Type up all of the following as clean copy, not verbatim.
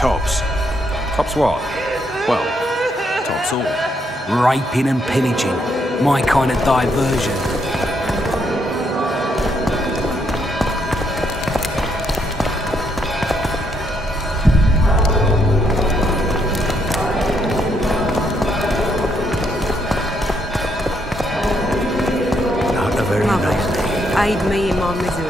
tops. Tops what? Well, tops all. Raping and pillaging. My kind of diversion. Not a very nice name. Aid me in my misery.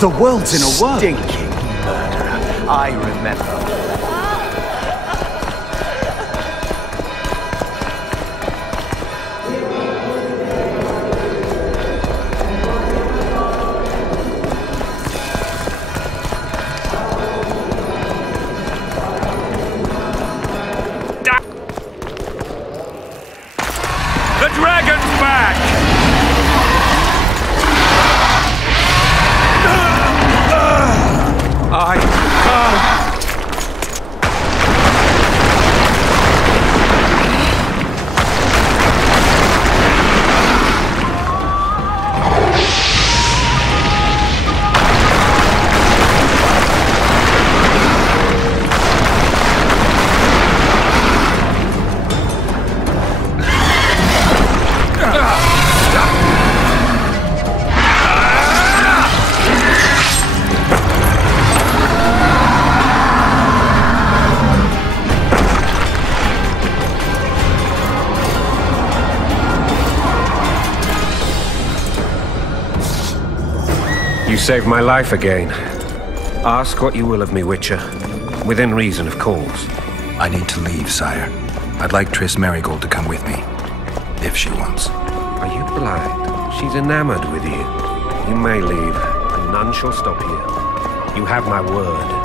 The world's in a whirl. Stinking murderer. I remember. The dragon's back! I can't. You saved my life again. Ask what you will of me, Witcher. Within reason, of course. I need to leave, sire. I'd like Triss Merigold to come with me. If she wants. Are you blind? She's enamored with you. You may leave, and none shall stop you. You have my word.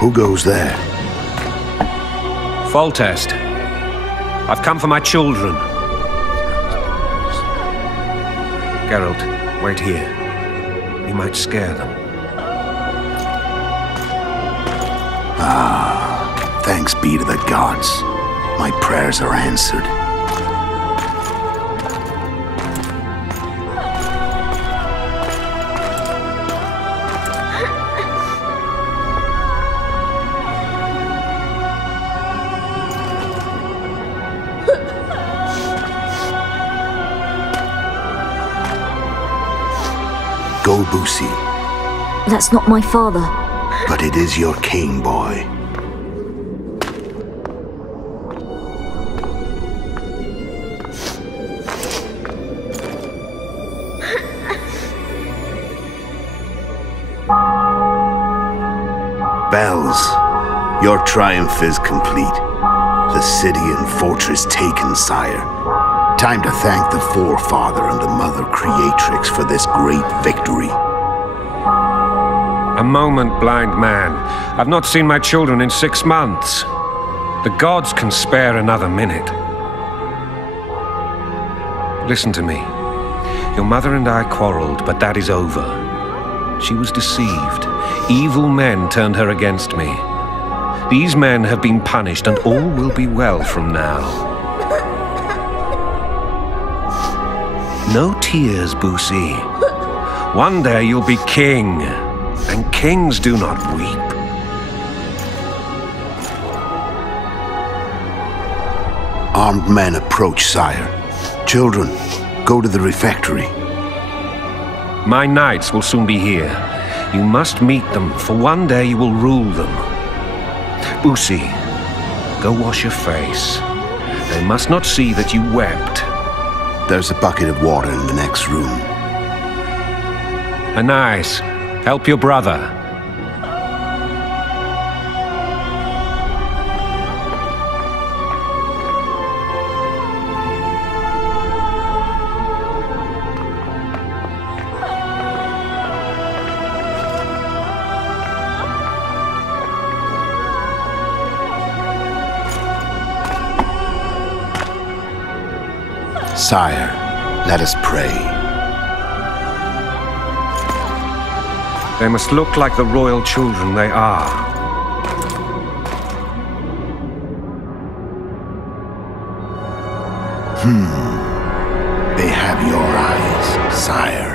Who goes there? Foltest. I've come for my children. Geralt, wait here. You might scare them. Thanks be to the gods. My prayers are answered. Go, Busi. That's not my father. But it is your king, boy. Bells, your triumph is complete. The city and fortress taken, sire. Time to thank the Forefather and the Mother Creatrix for this great victory. A moment, blind man. I've not seen my children in 6 months. The gods can spare another minute. Listen to me. Your mother and I quarreled, but that is over. She was deceived. Evil men turned her against me. These men have been punished, and all will be well from now. No tears, Busi. One day you'll be king, and kings do not weep. Armed men approach, sire. Children, go to the refectory. My knights will soon be here. You must meet them, for one day you will rule them. Busi, Go wash your face. They must not see that you wept. There's a bucket of water in the next room. Anais, help your brother. Sire, let us pray. They must look like the royal children they are. They have your eyes, sire.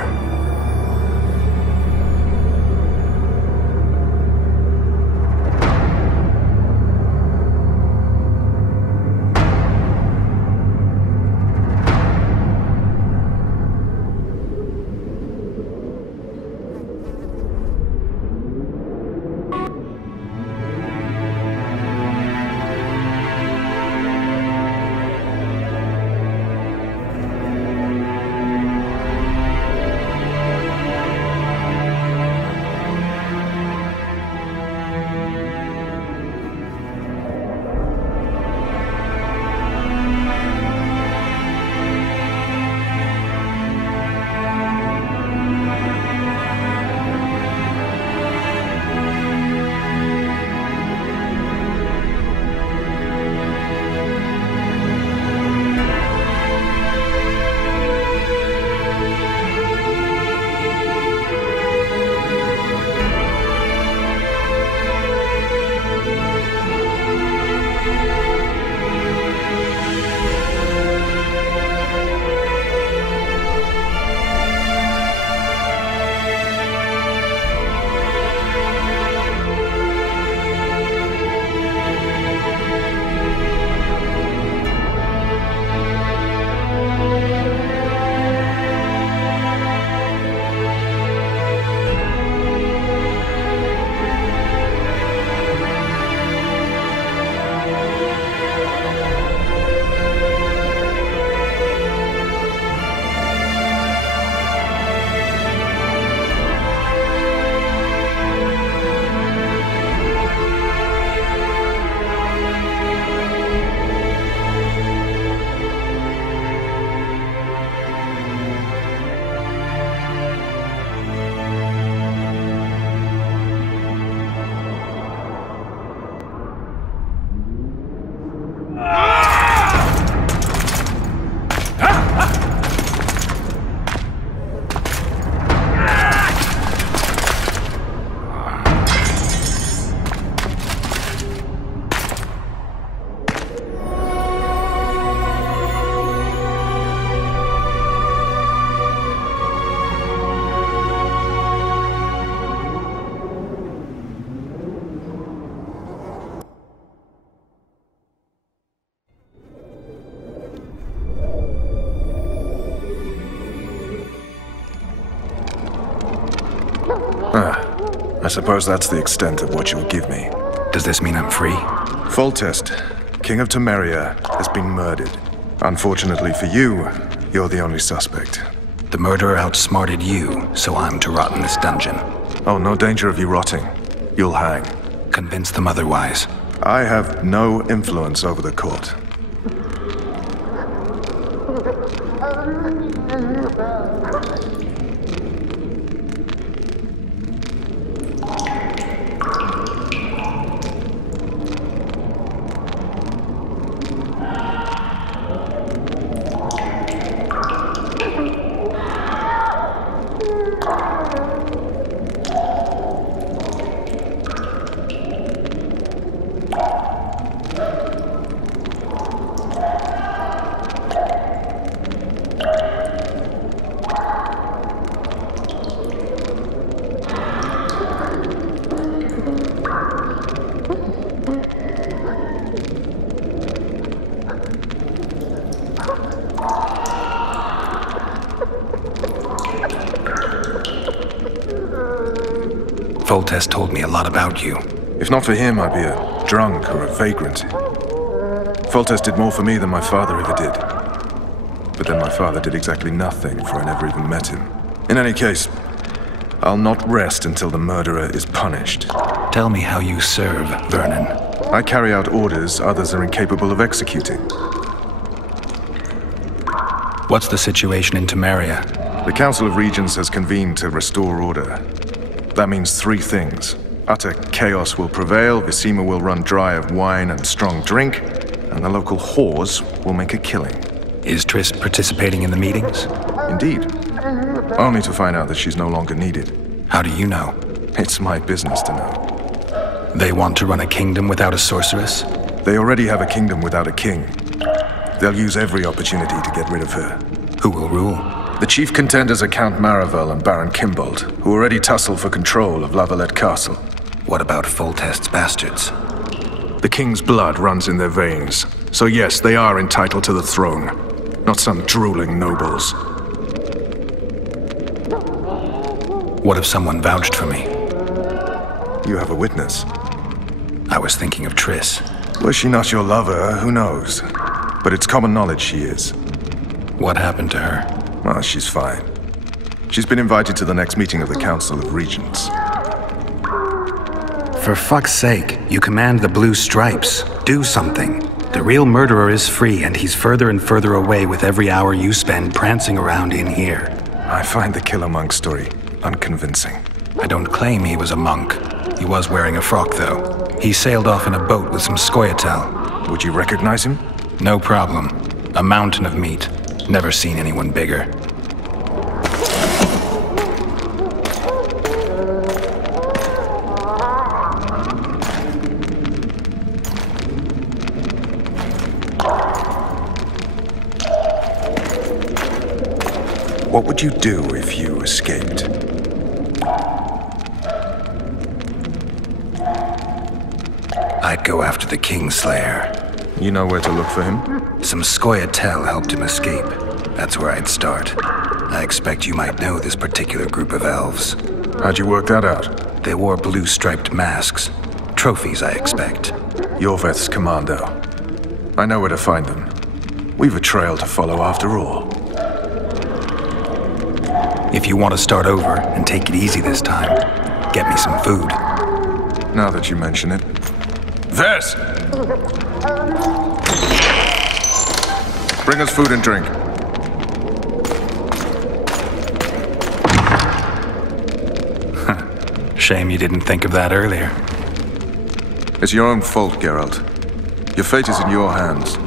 I suppose that's the extent of what you'll give me. Does this mean I'm free? Foltest, King of Temeria, has been murdered. Unfortunately for you, you're the only suspect. The murderer outsmarted you, so I'm to rot in this dungeon. Oh, no danger of you rotting. You'll hang. Convince them otherwise. I have no influence over the court. Foltest told me a lot about you. If not for him, I'd be a drunk or a vagrant. Foltest did more for me than my father ever did. But then my father did exactly nothing, for I never even met him. In any case, I'll not rest until the murderer is punished. Tell me how you serve, Vernon. I carry out orders others are incapable of executing. What's the situation in Temeria? The Council of Regents has convened to restore order. That means three things. Utter chaos will prevail, Vizima will run dry of wine and strong drink, and the local whores will make a killing. Is Triss participating in the meetings? Indeed. Only to find out that she's no longer needed. How do you know? It's my business to know. They want to run a kingdom without a sorceress? They already have a kingdom without a king. They'll use every opportunity to get rid of her. Who will rule? The chief contenders are Count Maravel and Baron Kimbold, who already tussle for control of Lavalette Castle. What about Foltest's bastards? The king's blood runs in their veins, so yes, they are entitled to the throne. Not some drooling nobles. What if someone vouched for me? You have a witness. I was thinking of Triss. Was she not your lover? Who knows? But it's common knowledge she is. What happened to her? Well, she's fine. She's been invited to the next meeting of the Council of Regents. For fuck's sake, you command the Blue Stripes. Do something. The real murderer is free, and he's further and further away with every hour you spend prancing around in here. I find the Killer Monk story unconvincing. I don't claim he was a monk. He was wearing a frock, though. He sailed off in a boat with some Scoia'tael. Would you recognize him? No problem. A mountain of meat. Never seen anyone bigger. What would you do if you escaped? I'd go after the Kingslayer. You know where to look for him? Some Scoia'tael helped him escape. That's where I'd start. I expect you might know this particular group of elves. How'd you work that out? They wore blue-striped masks. Trophies, I expect. Yorveth's commando. I know where to find them. We've a trail to follow after all. If you want to start over and take it easy this time, get me some food. Now that you mention it. Vess! Bring us food and drink. Shame you didn't think of that earlier. It's your own fault, Geralt. Your fate is in your hands.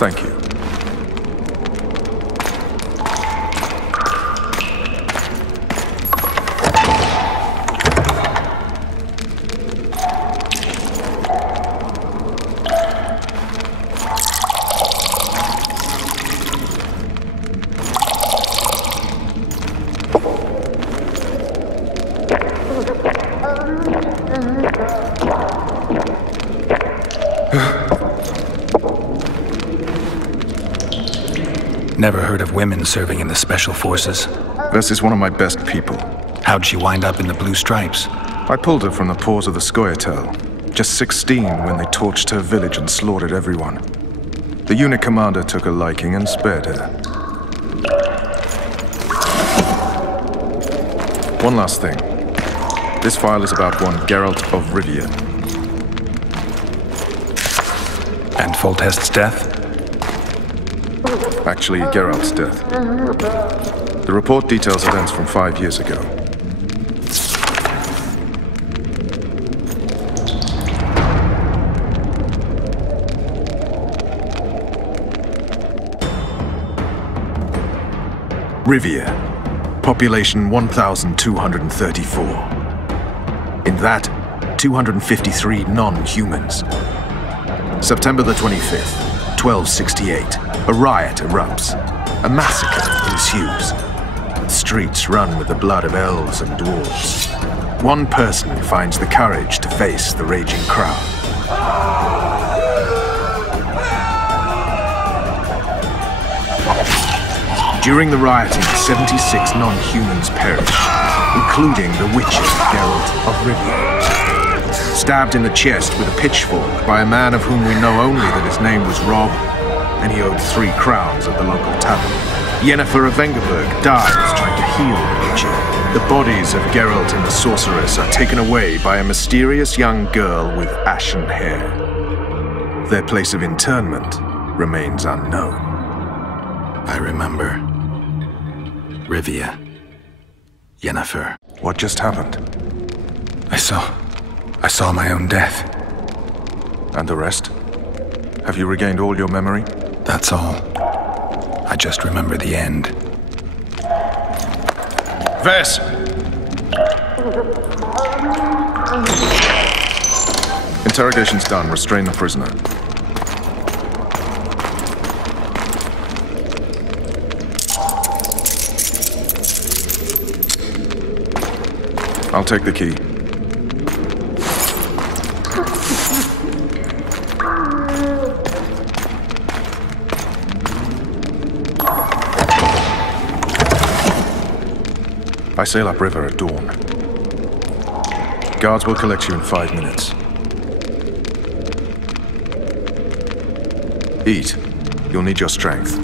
Thank you. Never heard of women serving in the Special Forces. Vess is one of my best people. How'd she wind up in the Blue Stripes? I pulled her from the paws of the Scoia'tael. Just 16 when they torched her village and slaughtered everyone. The unit commander took a liking and spared her. One last thing. This file is about one Geralt of Rivia. And Foltest's death? Actually, Geralt's death. The report details events from 5 years ago. Rivia. Population 1,234. In that, 253 non-humans. September the 25th, 1268. A riot erupts. A massacre ensues. The streets run with the blood of elves and dwarves. One person finds the courage to face the raging crowd. During the rioting, 76 non-humans perished, including the witches Geralt of Rivia. Stabbed in the chest with a pitchfork by a man of whom we know only that his name was Rob, and he owed 3 crowns at the local tavern. Yennefer of Vengerberg dies trying to heal the witcher. The bodies of Geralt and the sorceress are taken away by a mysterious young girl with ashen hair. Their place of interment remains unknown. I remember. Rivia. Yennefer. What just happened? I saw my own death. And the rest? Have you regained all your memory? That's all. I just remember the end. Vess! Interrogation's done. Restrain the prisoner. I'll take the key. I sail upriver at dawn. Guards will collect you in 5 minutes. Eat. You'll need your strength.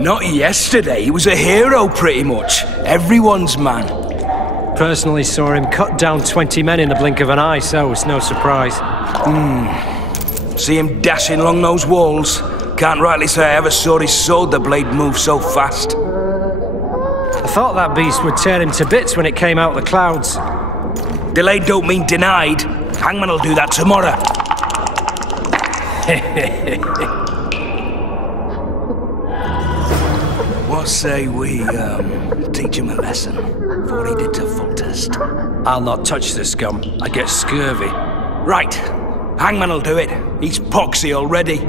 Not yesterday, he was a hero pretty much. Everyone's man. Personally saw him cut down 20 men in the blink of an eye, so it's no surprise. See him dashing along those walls. Can't rightly say I ever saw his sword, the blade move so fast. I thought that beast would tear him to bits when it came out of the clouds. Delayed don't mean denied. Hangman'll do that tomorrow. What say we, teach him a lesson for what he did to Foltest? I'll not touch the scum. I get scurvy. Right. Hangman'll do it. He's poxy already.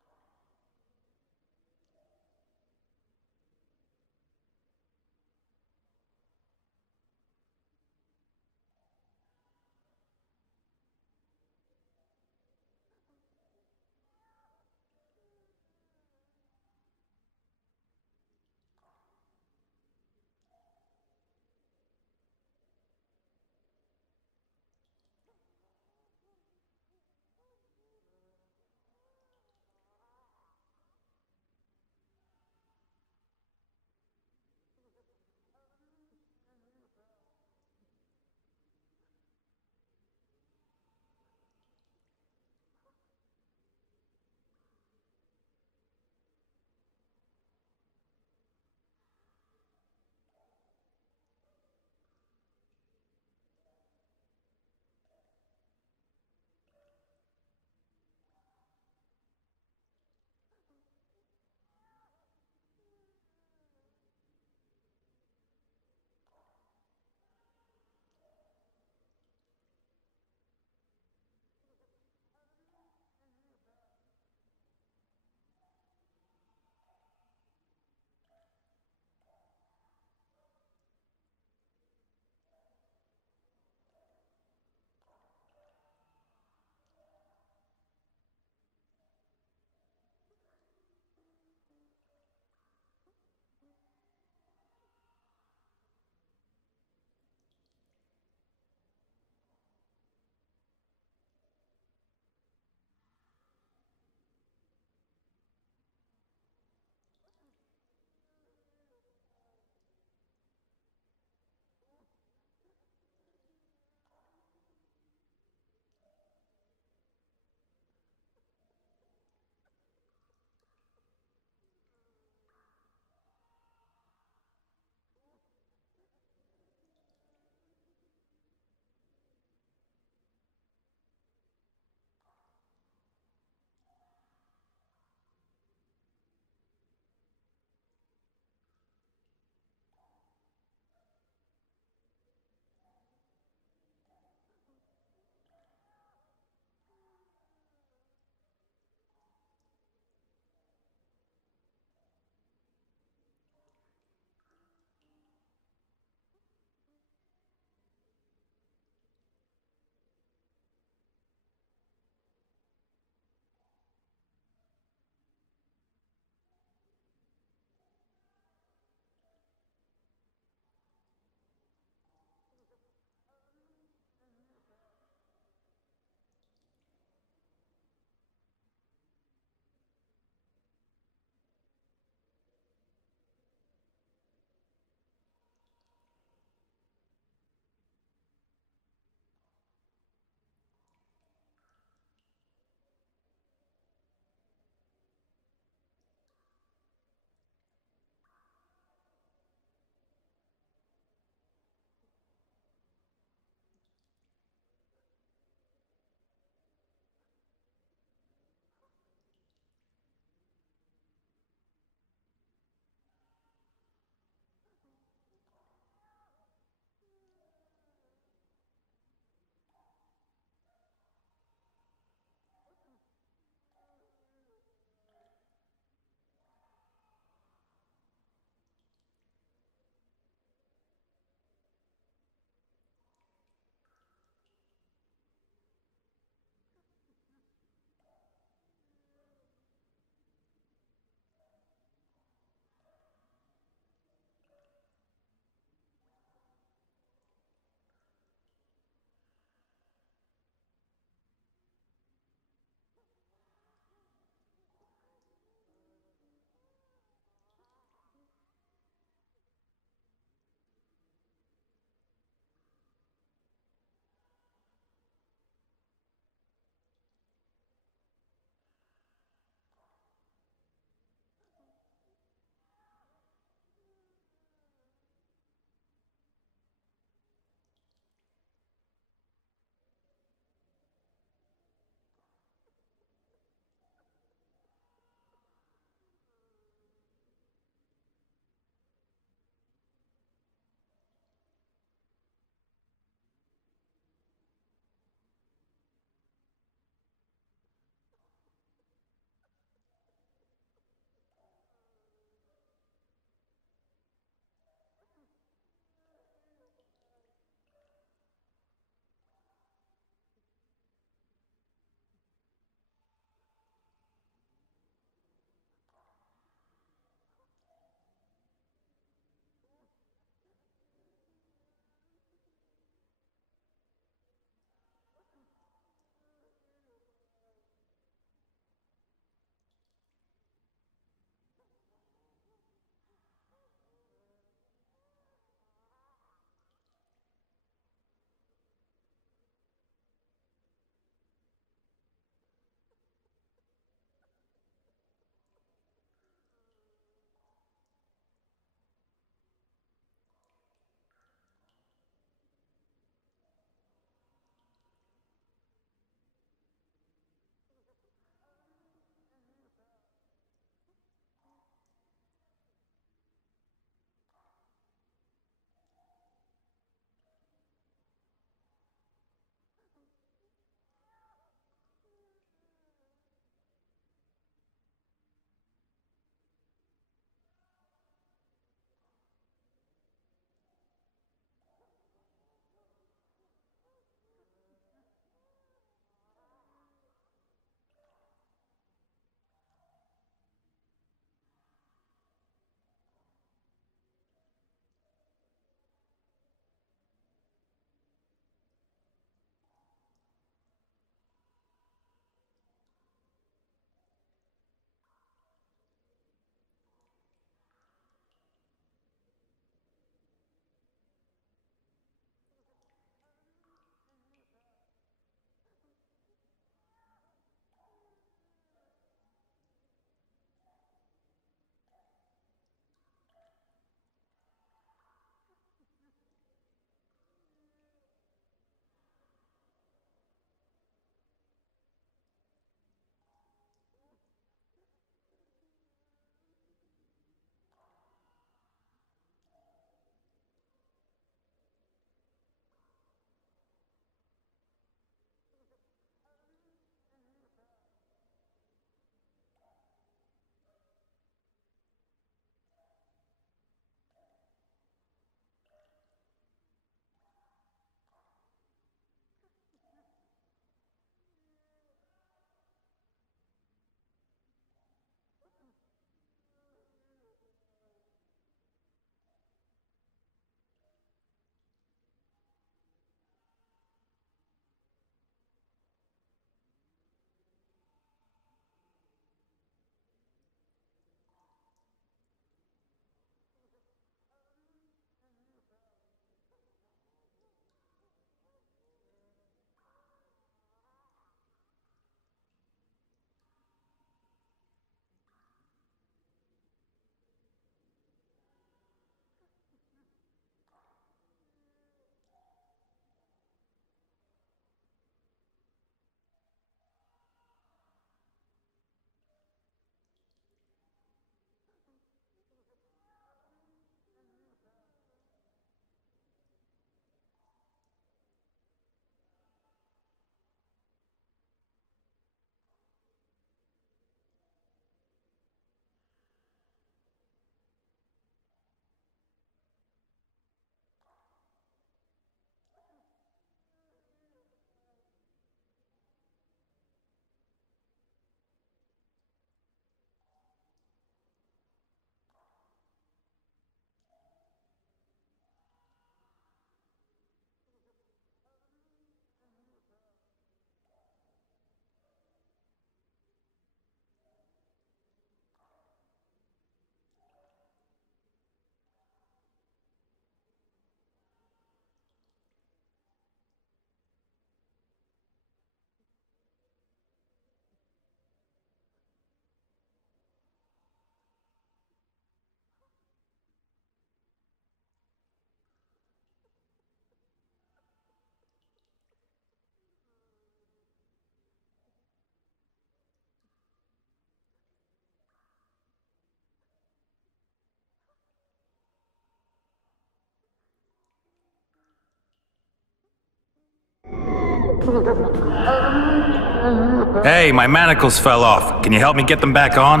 Hey, my manacles fell off. Can you help me get them back on?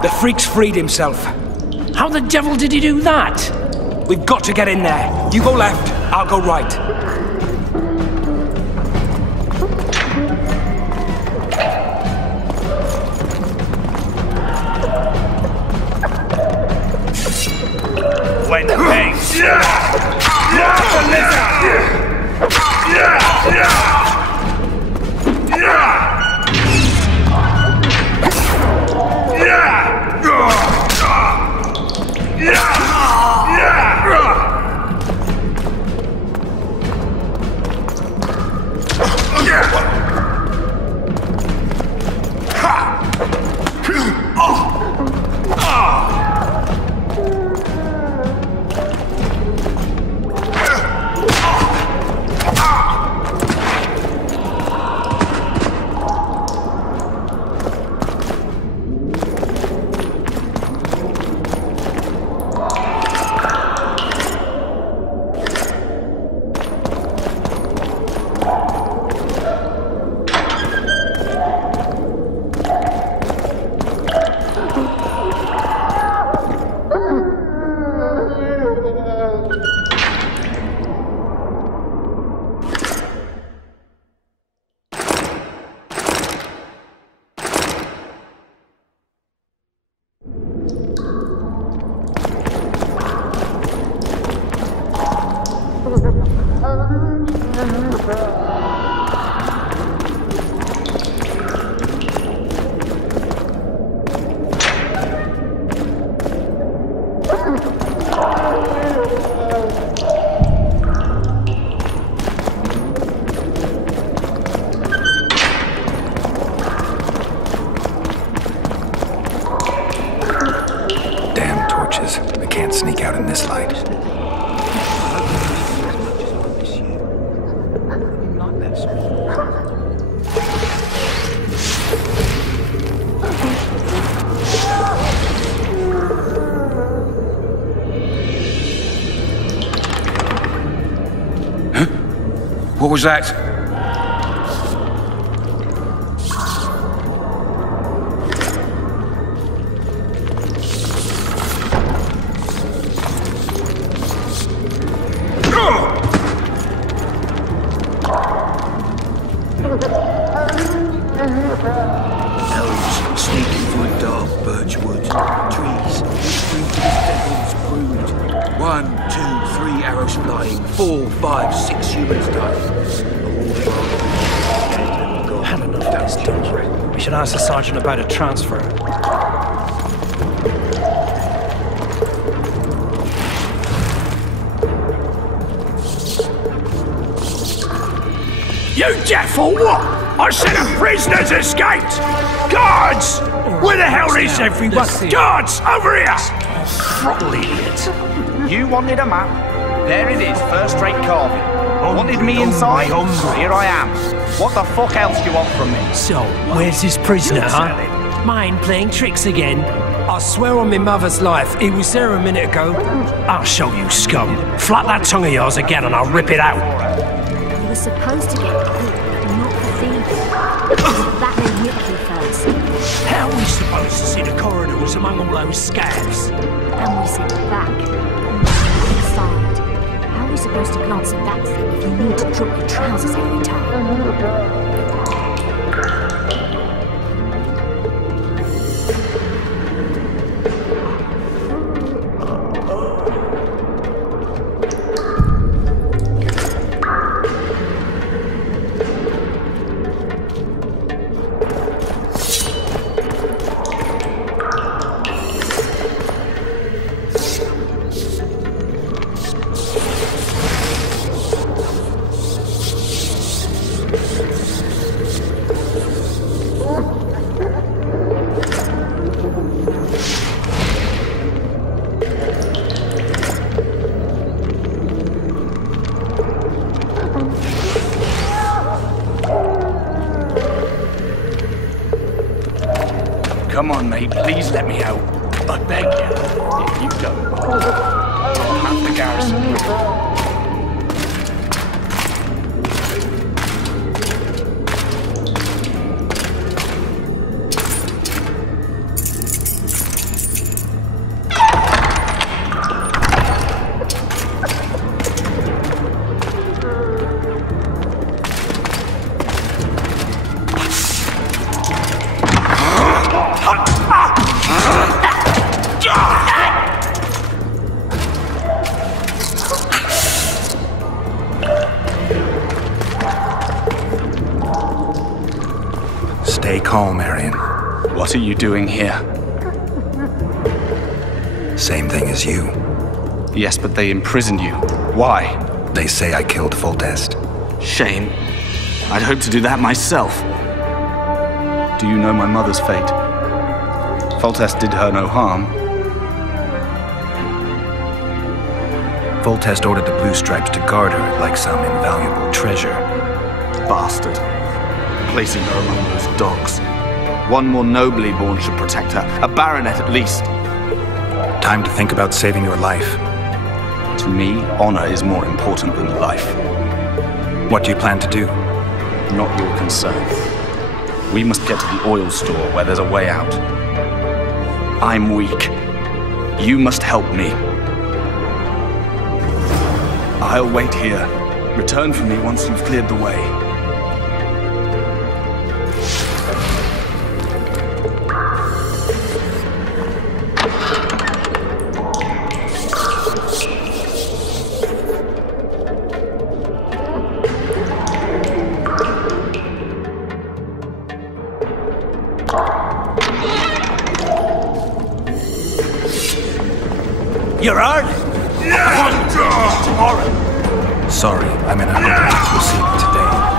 The freak's freed himself. How the devil did he do that? We've got to get in there. You go left, I'll go right. When the bangs. I can't sneak out in this light. Huh? What was that? Elves sneaking through dark birchwood. Trees whispering to this devil's brood. 1, 2, 3 arrows flying. 4, 5, 6 humans dying. Had enough of this done. We should ask the sergeant about a transfer. You deaf or what? I said a prisoner's escaped! Guards! Where the hell is everyone? Guards, over here! Throttle idiot. You wanted a map. There it is, first-rate carving. Wanted me inside? Here I am. What the fuck else do you want from me? So, where's this prisoner, huh? Mind playing tricks again? I swear on my mother's life, he was there a minute ago. I'll show you, scum. Flap that tongue of yours again and I'll rip it out. You were supposed to get caught, but not for thieving. That may whip you first. How are we supposed to see the corridors among all those scabs? And we sit back, inside. How are we supposed to glance at that thing if you need to drop your trousers every time? Come on, mate, please let me out. I beg you. If you don't, I'll have the garrison. call, Marion. What are you doing here? Same thing as you. Yes, but they imprisoned you. Why? They say I killed Foltest. Shame. I'd hoped to do that myself. Do you know my mother's fate? Foltest did her no harm. Foltest ordered the Blue Stripes to guard her like some invaluable treasure. Bastard. Placing her among those dogs. One more nobly born should protect her. A baronet at least. Time to think about saving your life. To me, honor is more important than life. What do you plan to do? Not your concern. We must get to the oil store where there's a way out. I'm weak. You must help me. I'll wait here. Return for me once you've cleared the way. You're hurt? Tomorrow. Sorry, I'm in a hurry to proceed today.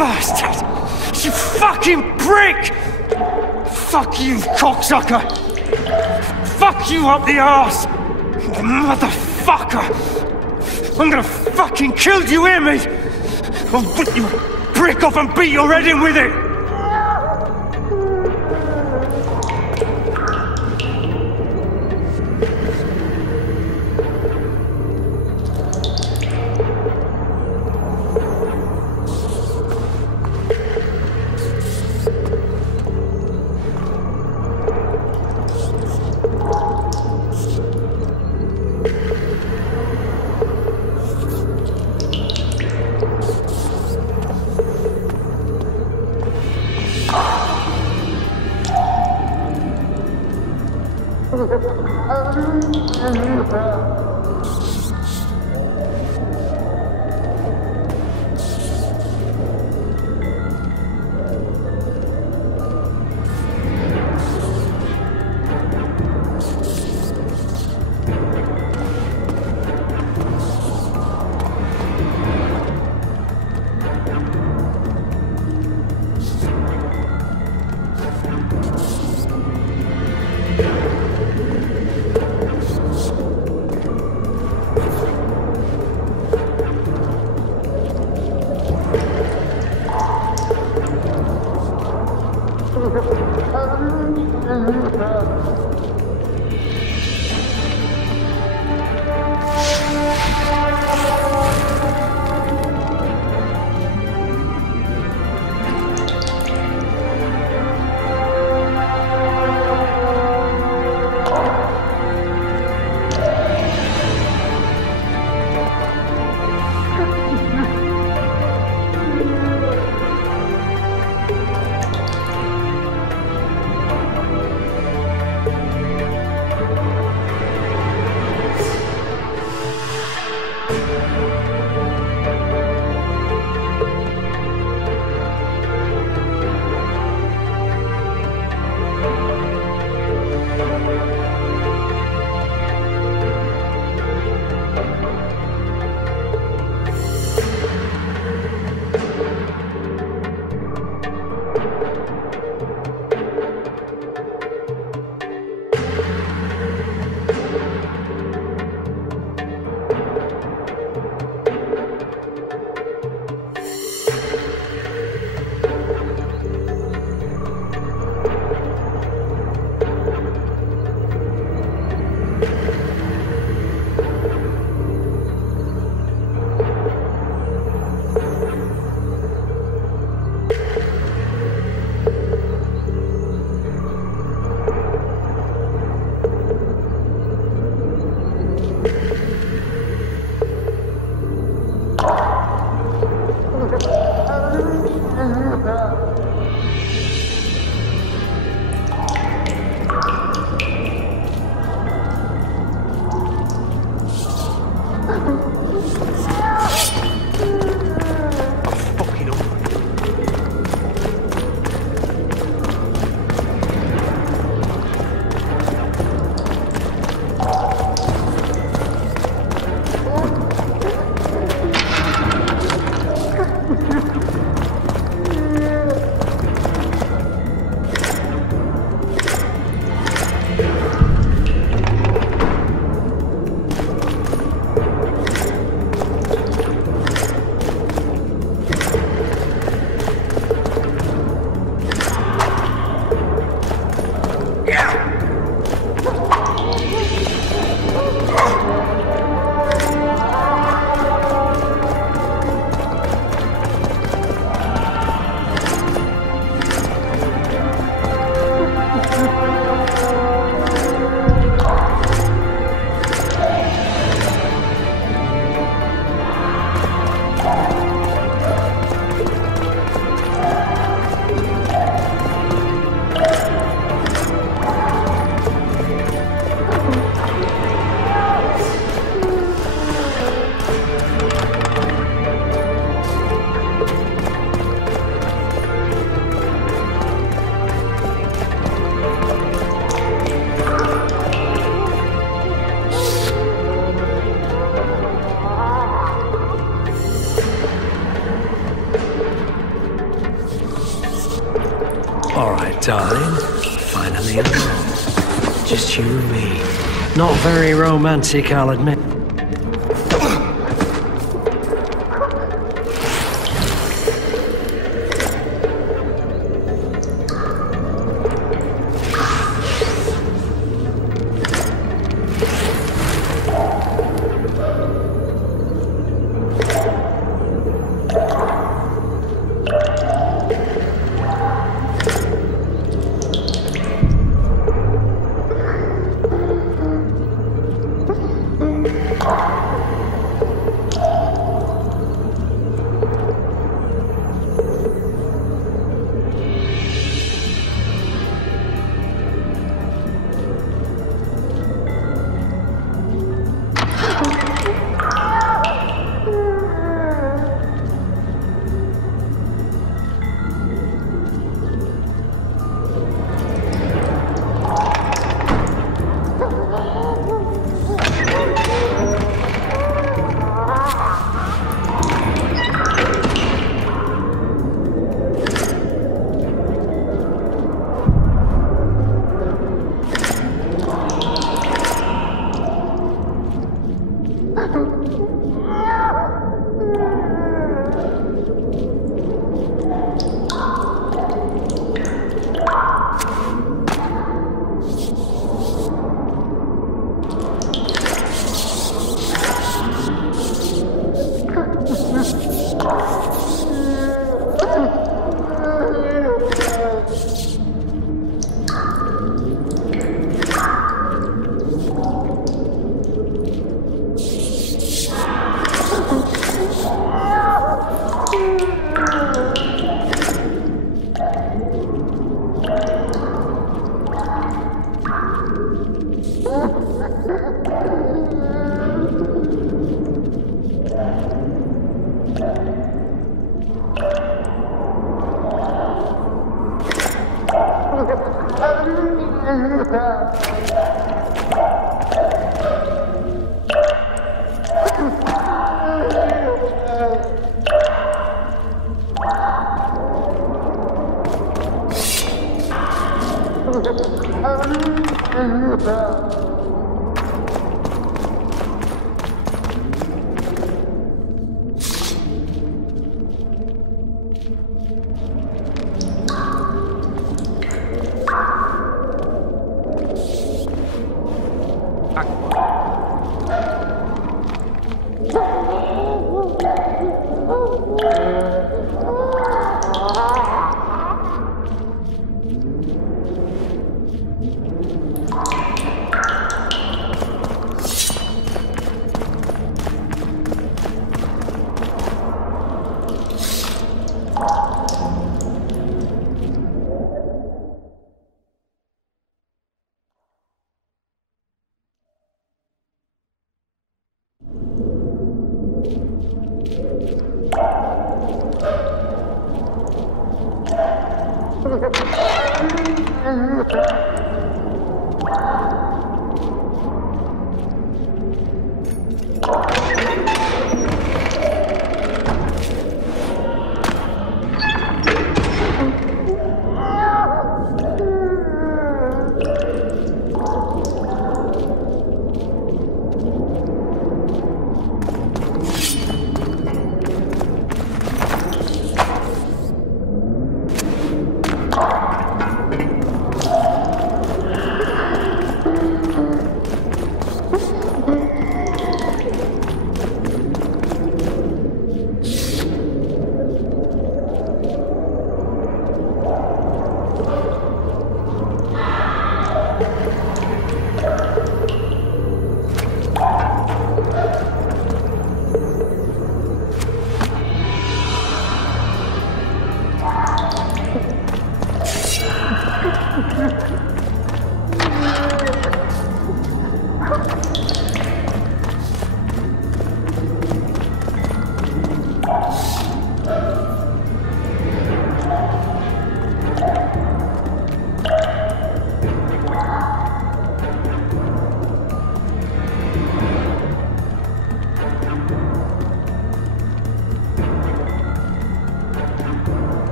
bastard! You fucking prick! Fuck you, cocksucker! Fuck you up the arse! Motherfucker! I'm gonna fucking kill you, hear me? I'll rip you a brick off and beat your head in with it! Darling, finally alone. Just you and me. Not very romantic, I'll admit.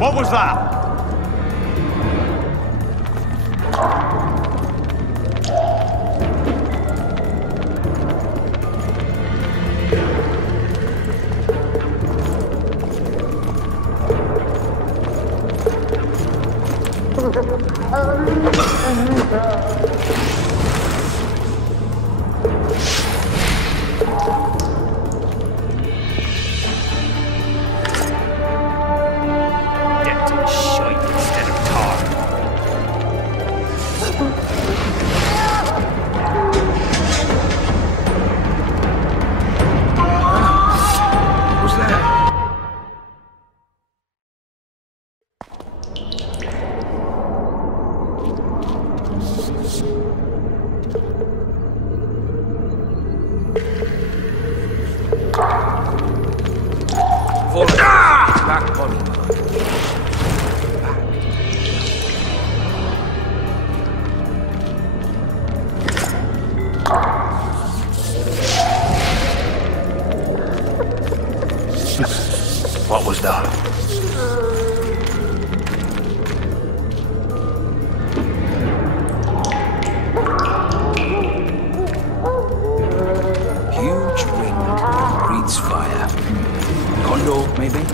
What was that? What was that? Huge wind breathes fire. Condor, maybe?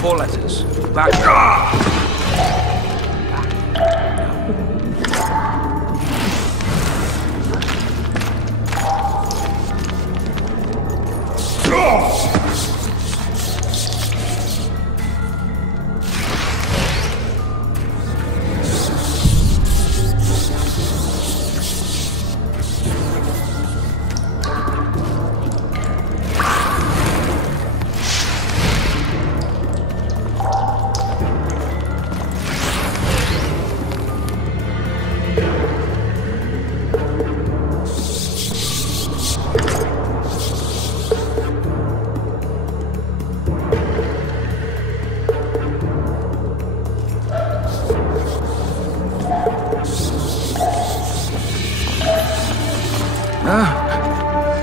Four letters. Back.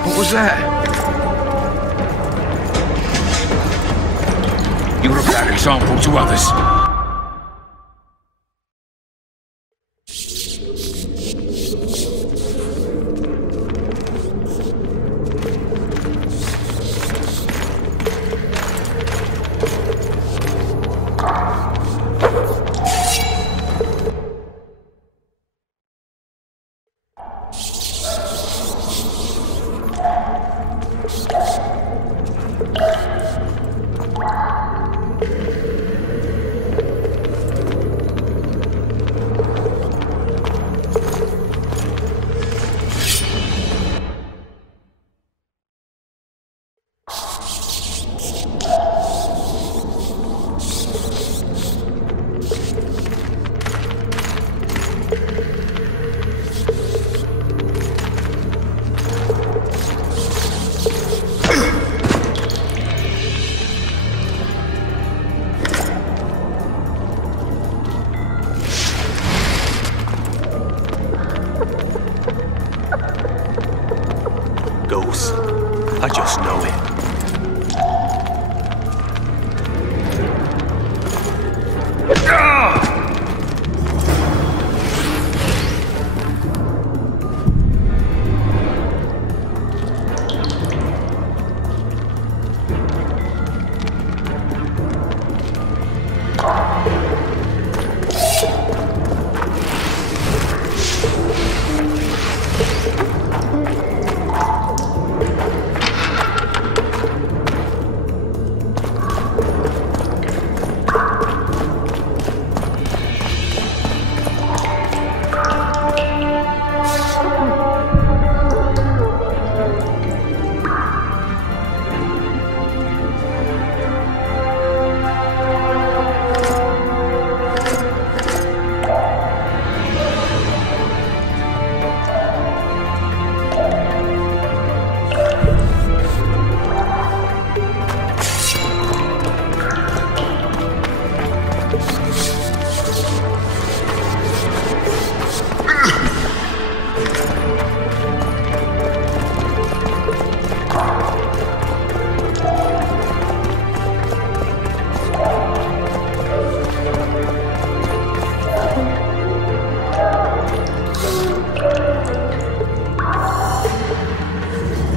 What was that? You were about to example to others. Ghost. I just know it.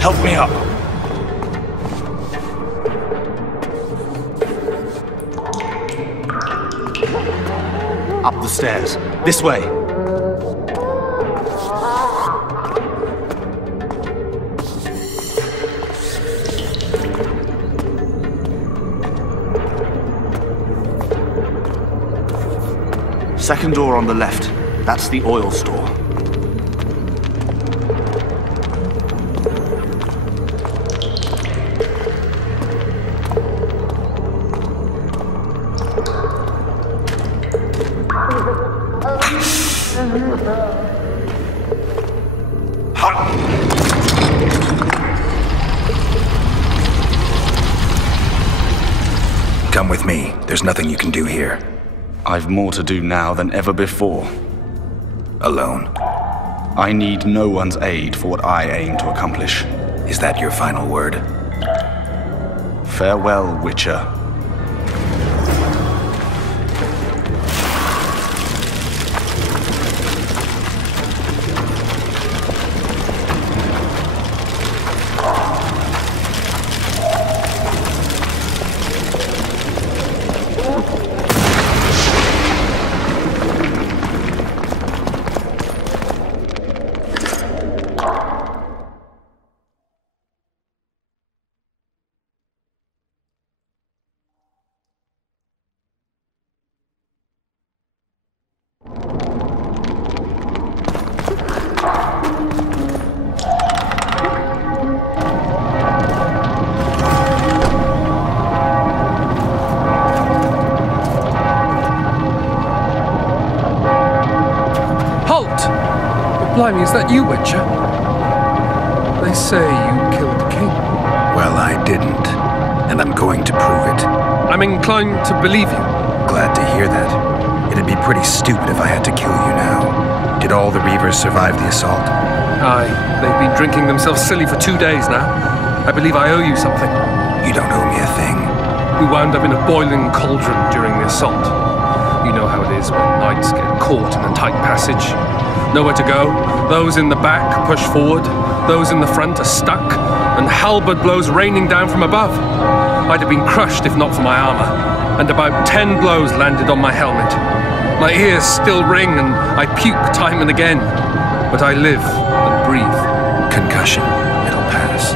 Help me up. Up the stairs. This way. Second door on the left. That's the oil store. Come with me. There's nothing you can do here. I've more to do now than ever before. Alone. I need no one's aid for what I aim to accomplish. Is that your final word? Farewell, Witcher. Blimey, is that you, Witcher? They say you killed the king. Well, I didn't. And I'm going to prove it. I'm inclined to believe you. Glad to hear that. It'd be pretty stupid if I had to kill you now. Did all the Reavers survive the assault? Aye. They've been drinking themselves silly for 2 days now. I believe I owe you something. You don't owe me a thing. who wound up in a boiling cauldron during the assault. You know how it is when knights get caught in a tight passage. Nowhere to go. Those in the back push forward. Those in the front are stuck, and halberd blows raining down from above. I'd have been crushed if not for my armor, and about 10 blows landed on my helmet. My ears still ring, and I puke time and again. But I live and breathe. Concussion. It'll pass.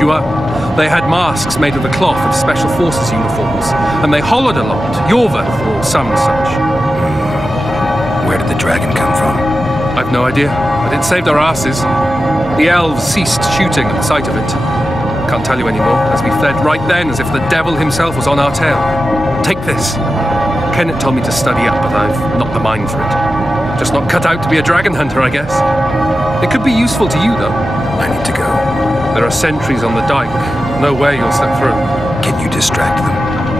You up. They had masks made of the cloth of Special Forces uniforms, and they hollered a lot, Yorvath or some such. Where did the dragon come from? I've no idea, but it saved our asses. The elves ceased shooting at the sight of it. Can't tell you anymore, as we fled right then as if the devil himself was on our tail. Take this. Kenneth told me to study up, but I've not the mind for it. Just not cut out to be a dragon hunter, I guess. It could be useful to you, though. I need to go. There are sentries on the dike. No way you'll slip through. Can you distract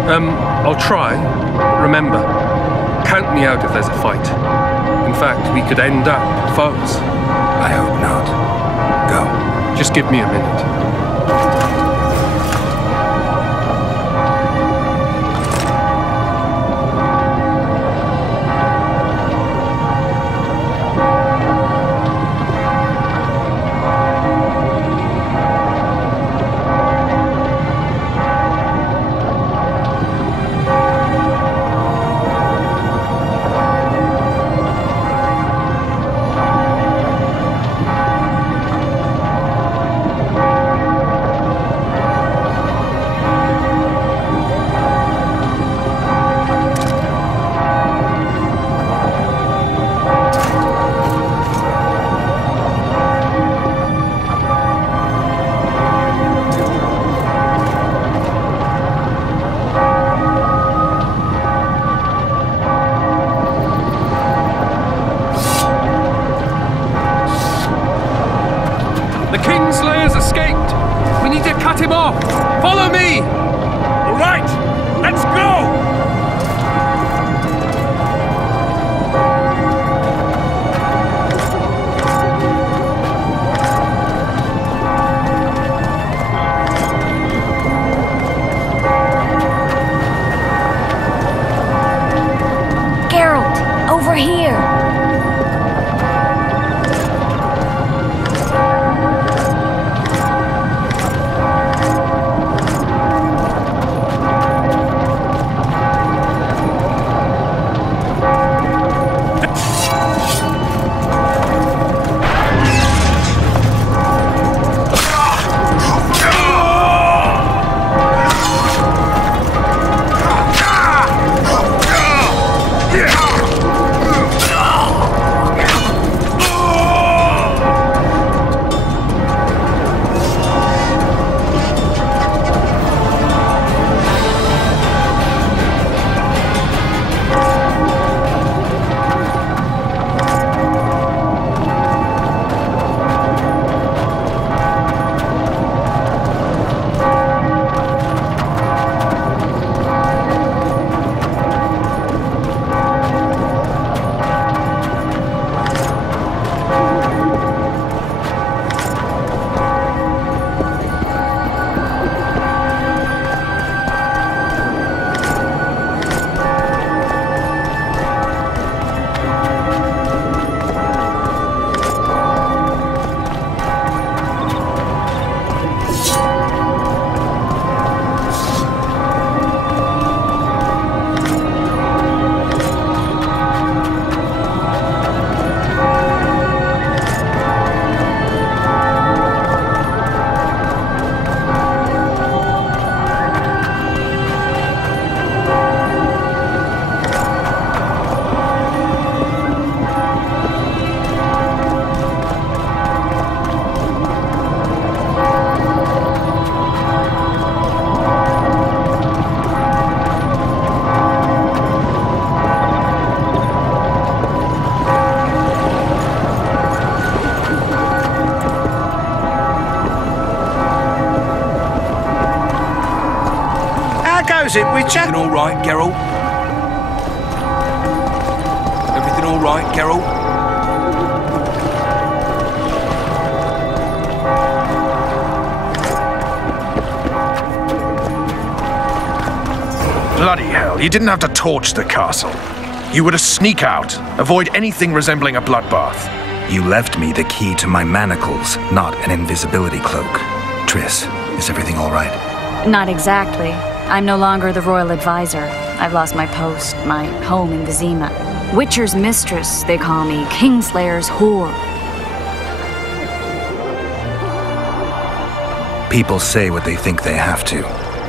them? I'll try. But remember, count me out if there's a fight. In fact, we could end up foes. I hope not. Go. Just give me a minute. goes it, Witcher? Everything all right, Geralt? Everything all right, Geralt? Bloody hell, you didn't have to torch the castle. You were to sneak out, avoid anything resembling a bloodbath. You left me the key to my manacles, not an invisibility cloak. Triss, is everything all right? Not exactly. I'm no longer the royal advisor. I've lost my post, my home in Vizima. Witcher's mistress, they call me. Kingslayer's whore. People say what they think they have to.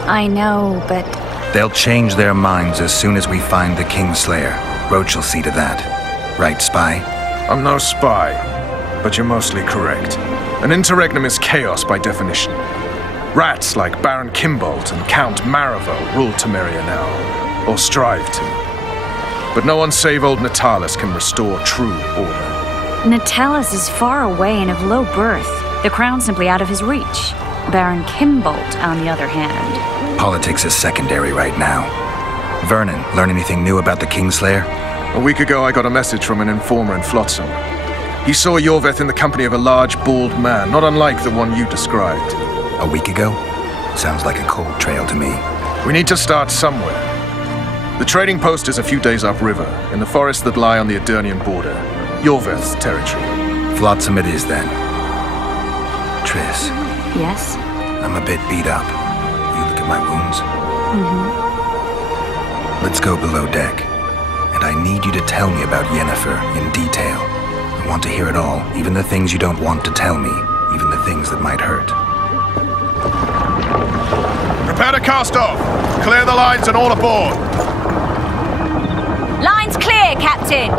I know, but... They'll change their minds as soon as we find the Kingslayer. Roach will see to that. Right, Spy? I'm no spy, but you're mostly correct. An interregnum is chaos by definition. Rats like Baron Kimbolt and Count Maravel rule Temeria now, or strive to. But no one save old Natalis can restore true order. Natalis is far away and of low birth. The crown's simply out of his reach. Baron Kimbolt, on the other hand. Politics is secondary right now. Vernon, learn anything new about the Kingslayer? A week ago, I got a message from an informer in Flotsam. He saw Yorveth in the company of a large, bald man, not unlike the one you described. A week ago? Sounds like a cold trail to me. We need to start somewhere. The trading post is a few days upriver, in the forests that lie on the Aedirnian border. Yorveth's territory. Flotsam it is, then. Triss. Yes? I'm a bit beat up. You look at my wounds? Let's go below deck. And I need you to tell me about Yennefer in detail. I want to hear it all, even the things you don't want to tell me, even the things that might hurt. Prepare to cast off! Clear the lines and all aboard! Lines clear, Captain!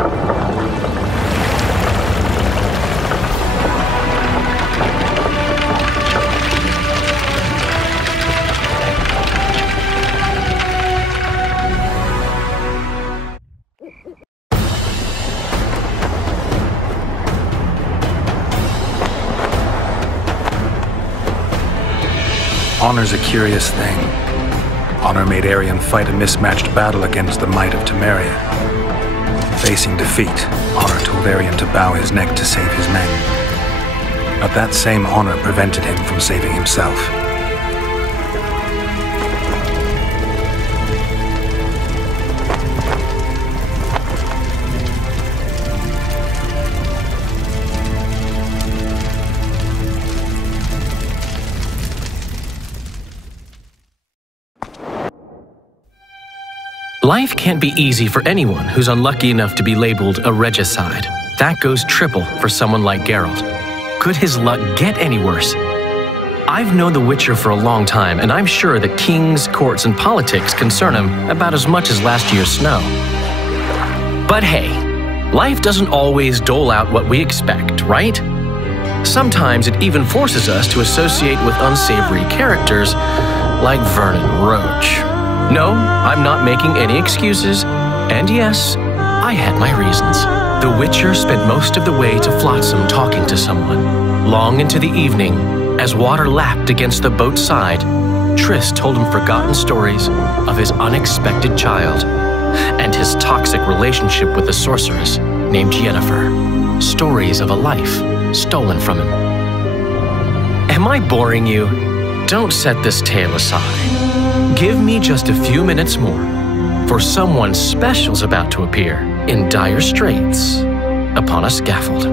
Honor's a curious thing. Honor made Arion fight a mismatched battle against the might of Temeria. Facing defeat, Honor told Arion to bow his neck to save his men. But that same honor prevented him from saving himself. Life can't be easy for anyone who's unlucky enough to be labeled a regicide. That goes triple for someone like Geralt. Could his luck get any worse? I've known the Witcher for a long time, and I'm sure that kings, courts, and politics concern him about as much as last year's snow. But hey, life doesn't always dole out what we expect, right? Sometimes it even forces us to associate with unsavory characters like Vernon Roach. No, I'm not making any excuses, and yes, I had my reasons. The Witcher spent most of the way to Flotsam talking to someone. Long into the evening, as water lapped against the boat's side, Triss told him forgotten stories of his unexpected child and his toxic relationship with a sorceress named Yennefer. Stories of a life stolen from him. Am I boring you? Don't set this tale aside. Give me just a few minutes more, for someone special's about to appear in dire straits upon a scaffold.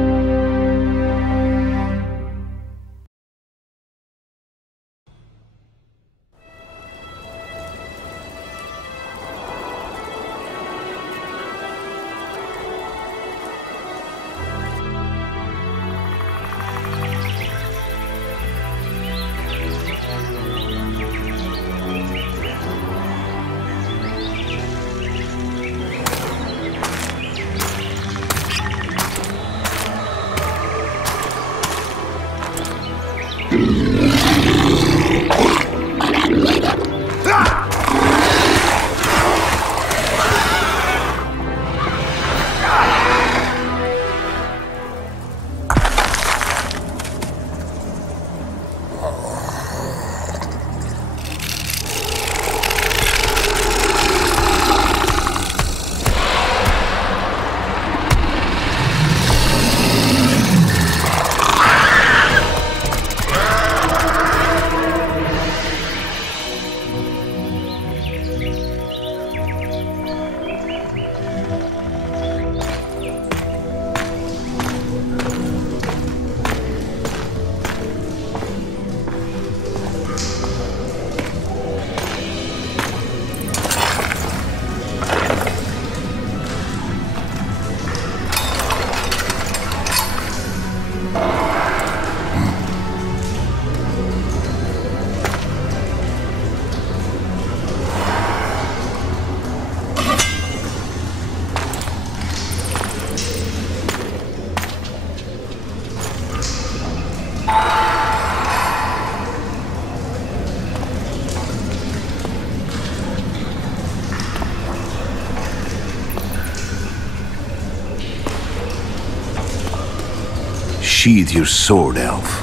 Sheathe your sword, elf.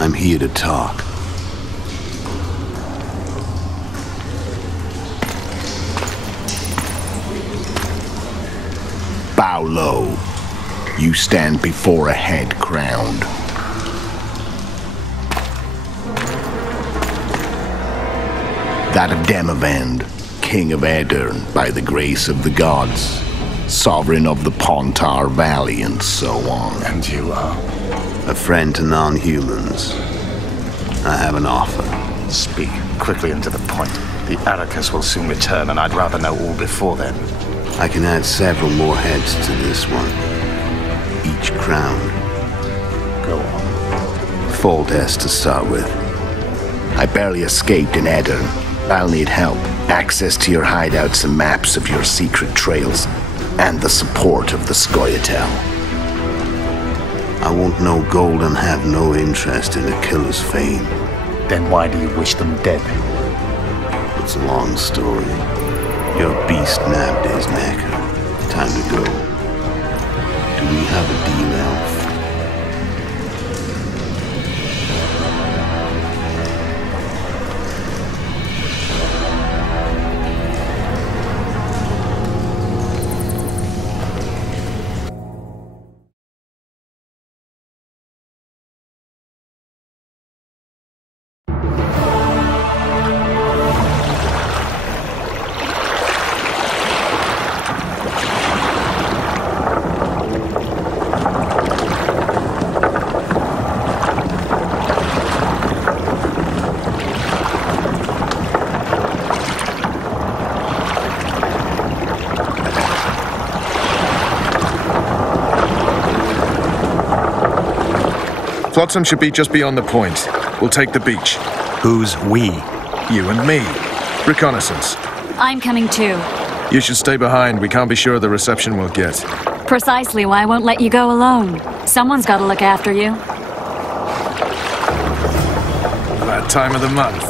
I'm here to talk. Bow low. You stand before a head crowned. That of Demavend, King of Aedirn, by the grace of the gods, sovereign of the Pontar Valley, and so on. And you are? A friend to non-humans. I have an offer. Speak quickly and to the point. The Arrakis will soon return, and I'd rather know all before then. I can add several more heads to this one. Each crowned. Go on. Foltest to start with. I barely escaped in Aedirn. I'll need help. Access to your hideouts and maps of your secret trails. And the support of the Scoia'tael. I want no gold and have no interest in a killer's fame. Then why do you wish them dead? It's a long story. Your beast nabbed his neck. Time to go. Do we have a deal, elf? Flotsam should be just beyond the point. We'll take the beach. Who's we? You and me. Reconnaissance. I'm coming too. You should stay behind. We can't be sure of the reception we'll get. Precisely why I won't let you go alone. Someone's got to look after you. That time of the month.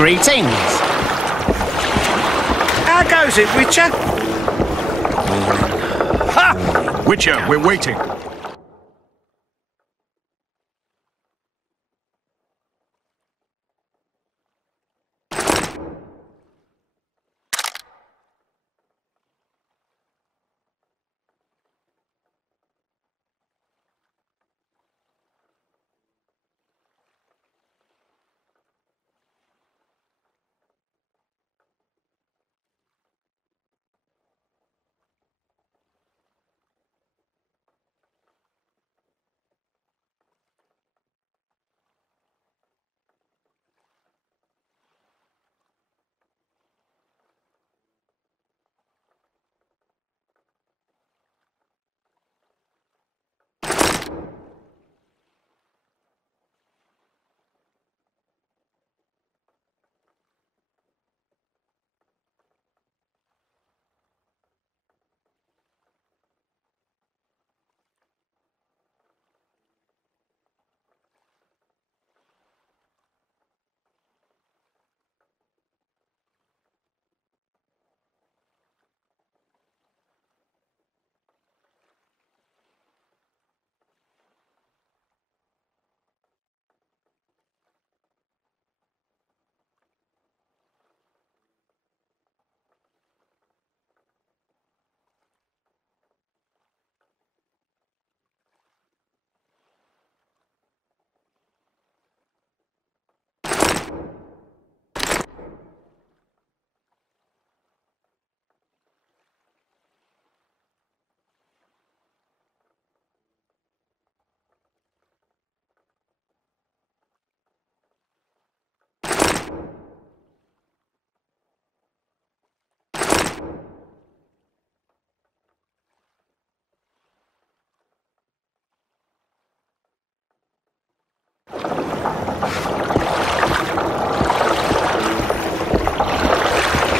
Greetings. How goes it, Witcher? Ha! Witcher, we're waiting.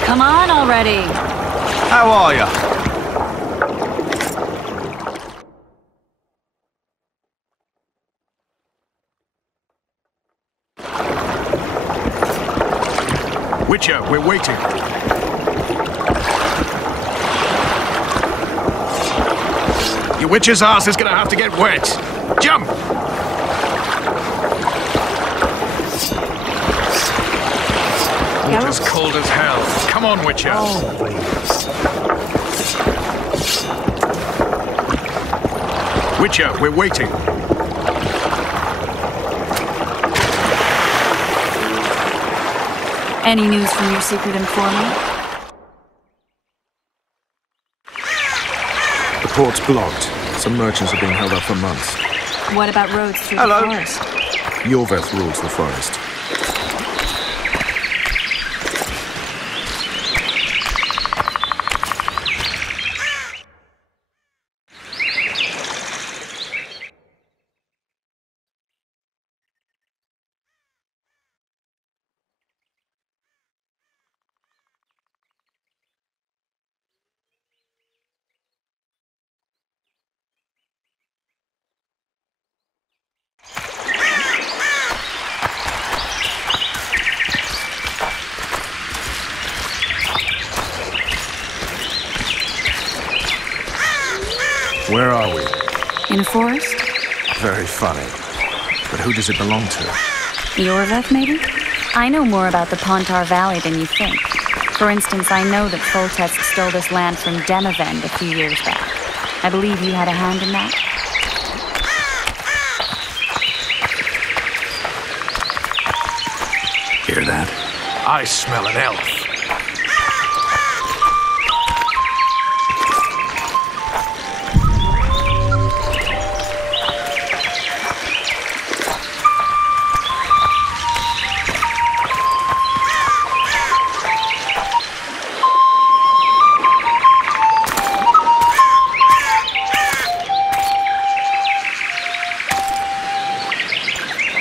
Come on already. How are you? Witcher, we're waiting. Your witcher's ass is gonna have to get wet. Jump! Water's cold as hell. Come on, Witcher. Witcher, we're waiting. Any news from your secret informant? The port's blocked. Some merchants are being held up for months. What about roads through the forest? Yorveth rules the forest. Where are we? In a forest? Very funny. But who does it belong to? Yorveth, maybe? I know more about the Pontar Valley than you think. For instance, I know that Foltest stole this land from Demavend a few years back. I believe you had a hand in that? Hear that? I smell an elf.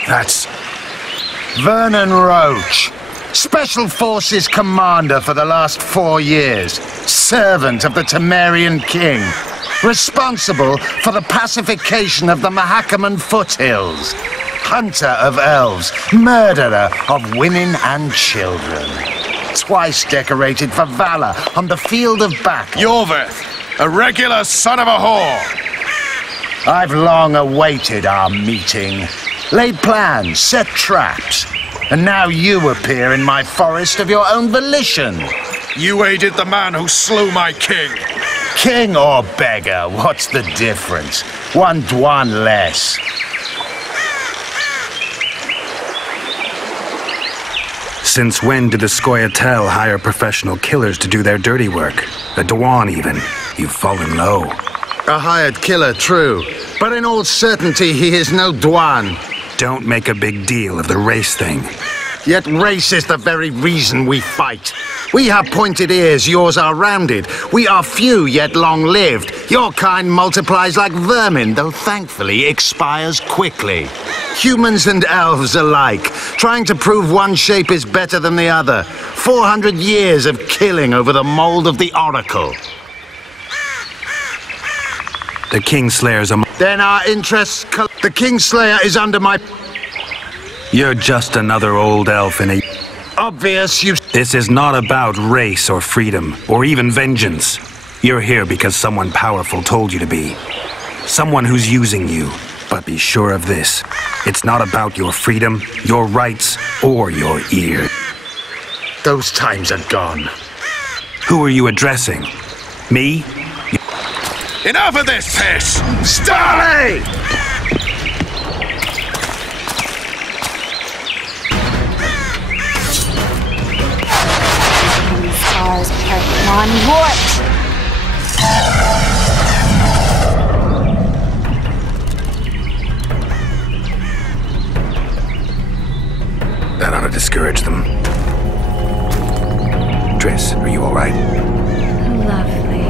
That's Vernon Roach, Special Forces Commander for the last 4 years, servant of the Temerian King, responsible for the pacification of the Mahakaman foothills, hunter of elves, murderer of women and children, twice decorated for valor on the field of battle. Yorveth, a regular son of a whore! I've long awaited our meeting. Laid plans, set traps, and now you appear in my forest of your own volition. You aided the man who slew my king. King or beggar, what's the difference? One Dwan less. Since when did the Scoia'tael hire professional killers to do their dirty work? A Dwan even. You've fallen low. A hired killer, true. But in all certainty, he is no Dwan. Don't make a big deal of the race thing. Yet race is the very reason we fight. We have pointed ears, yours are rounded. We are few, yet long-lived. Your kind multiplies like vermin, though thankfully expires quickly. Humans and elves alike, trying to prove one shape is better than the other. 400 years of killing over the mold of the Oracle. The Kingslayer's a... Then our interests... The Kingslayer is under my... You're just another old elf in a... Obvious you... This is not about race or freedom, or even vengeance. You're here because someone powerful told you to be. Someone who's using you. But be sure of this. It's not about your freedom, your rights, or your ear. Those times are gone. Who are you addressing? Me? Enough of this piss! Starley! Stars are non-warped! That ought to discourage them. Triss, are you alright? Lovely.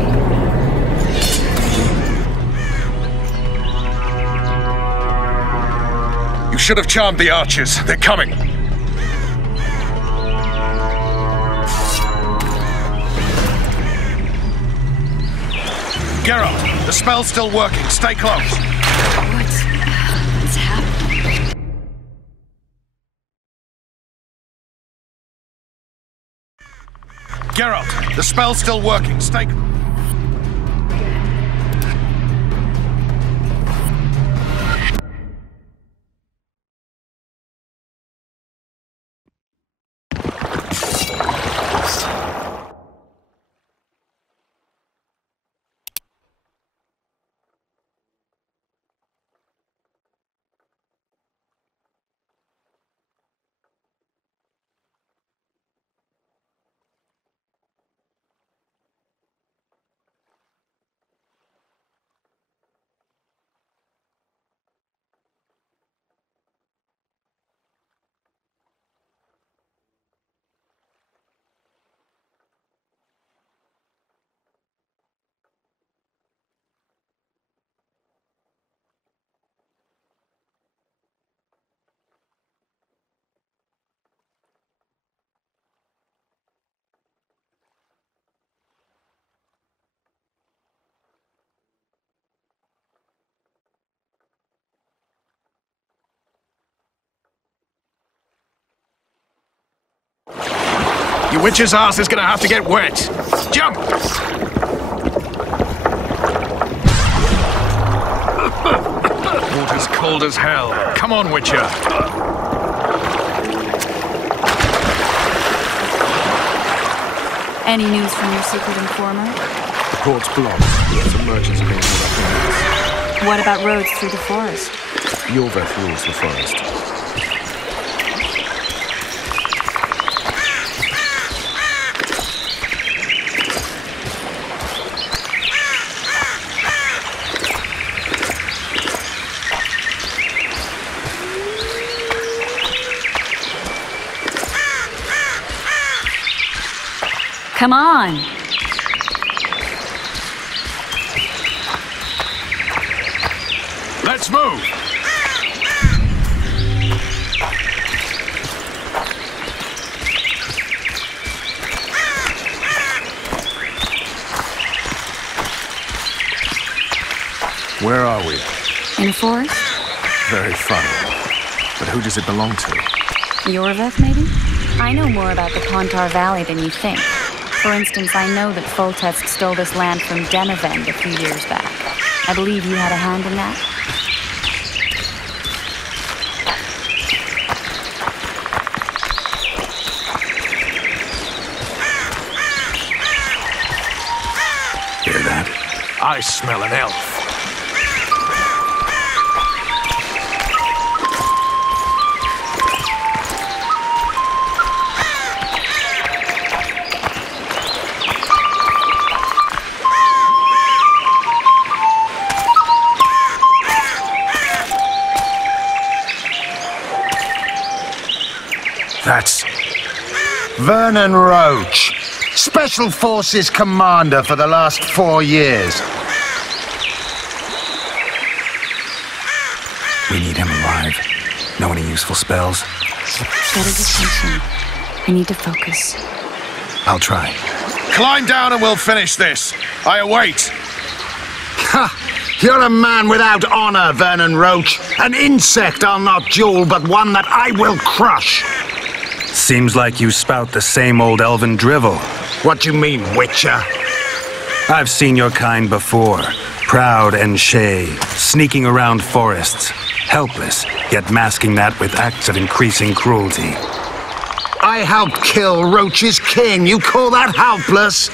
You should have charmed the archers. They're coming. Geralt, the spell's still working. Stay close. What's happening? Geralt, the spell's still working. Stay... Your witch's ass is gonna have to get wet. Jump! Water's cold as hell. Come on, Witcher. Any news from your secret informer? The port's blocked. Some merchants are being held up in this. What about roads through the forest? Yorveth rules the forest. Come on! Let's move! Where are we? In the forest? Very funny. But who does it belong to? Yorveth, maybe? I know more about the Pontar Valley than you think. For instance, I know that Foltest stole this land from Demavend a few years back. I believe you had a hand in that? Hear that? I smell an elf. That's... Vernon Roche, Special Forces Commander for the last 4 years. We need him alive. Know any useful spells? Get his attention. I need to focus. I'll try. Climb down and we'll finish this. I await. Ha! You're a man without honor, Vernon Roche. An insect I'll not duel, but one that I will crush. Seems like you spout the same old elven drivel. What do you mean, Witcher? I've seen your kind before. Proud and shay, sneaking around forests. Helpless, yet masking that with acts of increasing cruelty. I helped kill Roche's king. You call that helpless?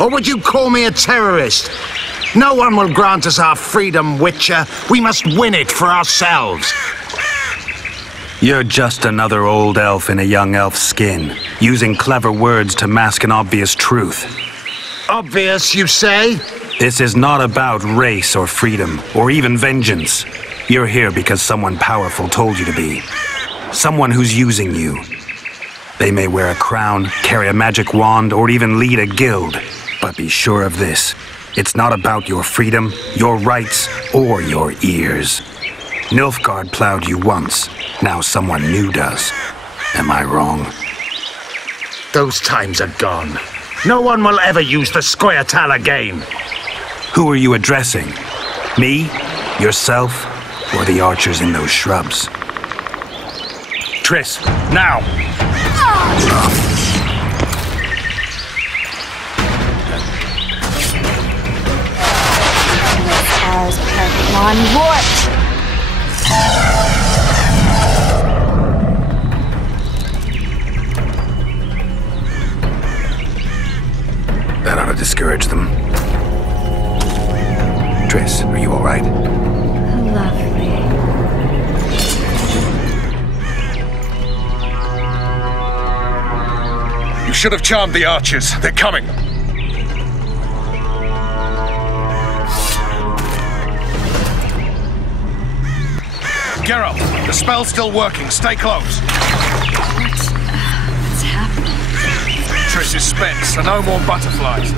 Or would you call me a terrorist? No one will grant us our freedom, Witcher. We must win it for ourselves. You're just another old elf in a young elf's skin, using clever words to mask an obvious truth. Obvious, you say? This is not about race or freedom, or even vengeance. You're here because someone powerful told you to be. Someone who's using you. They may wear a crown, carry a magic wand, or even lead a guild. But be sure of this. It's not about your freedom, your rights, or your ears. Nilfgaard plowed you once. Now someone new does. Am I wrong? Those times are gone. No one will ever use the Scoia'tael again. Who are you addressing? Me? Yourself? Or the archers in those shrubs? Triss, now! Ours, perfect one. What? That ought to discourage them. Triss, are you all right? Lovely. You should have charmed the archers. They're coming. Geralt, the spell's still working. Stay close. What's happening? Triss is spent, so no more butterflies.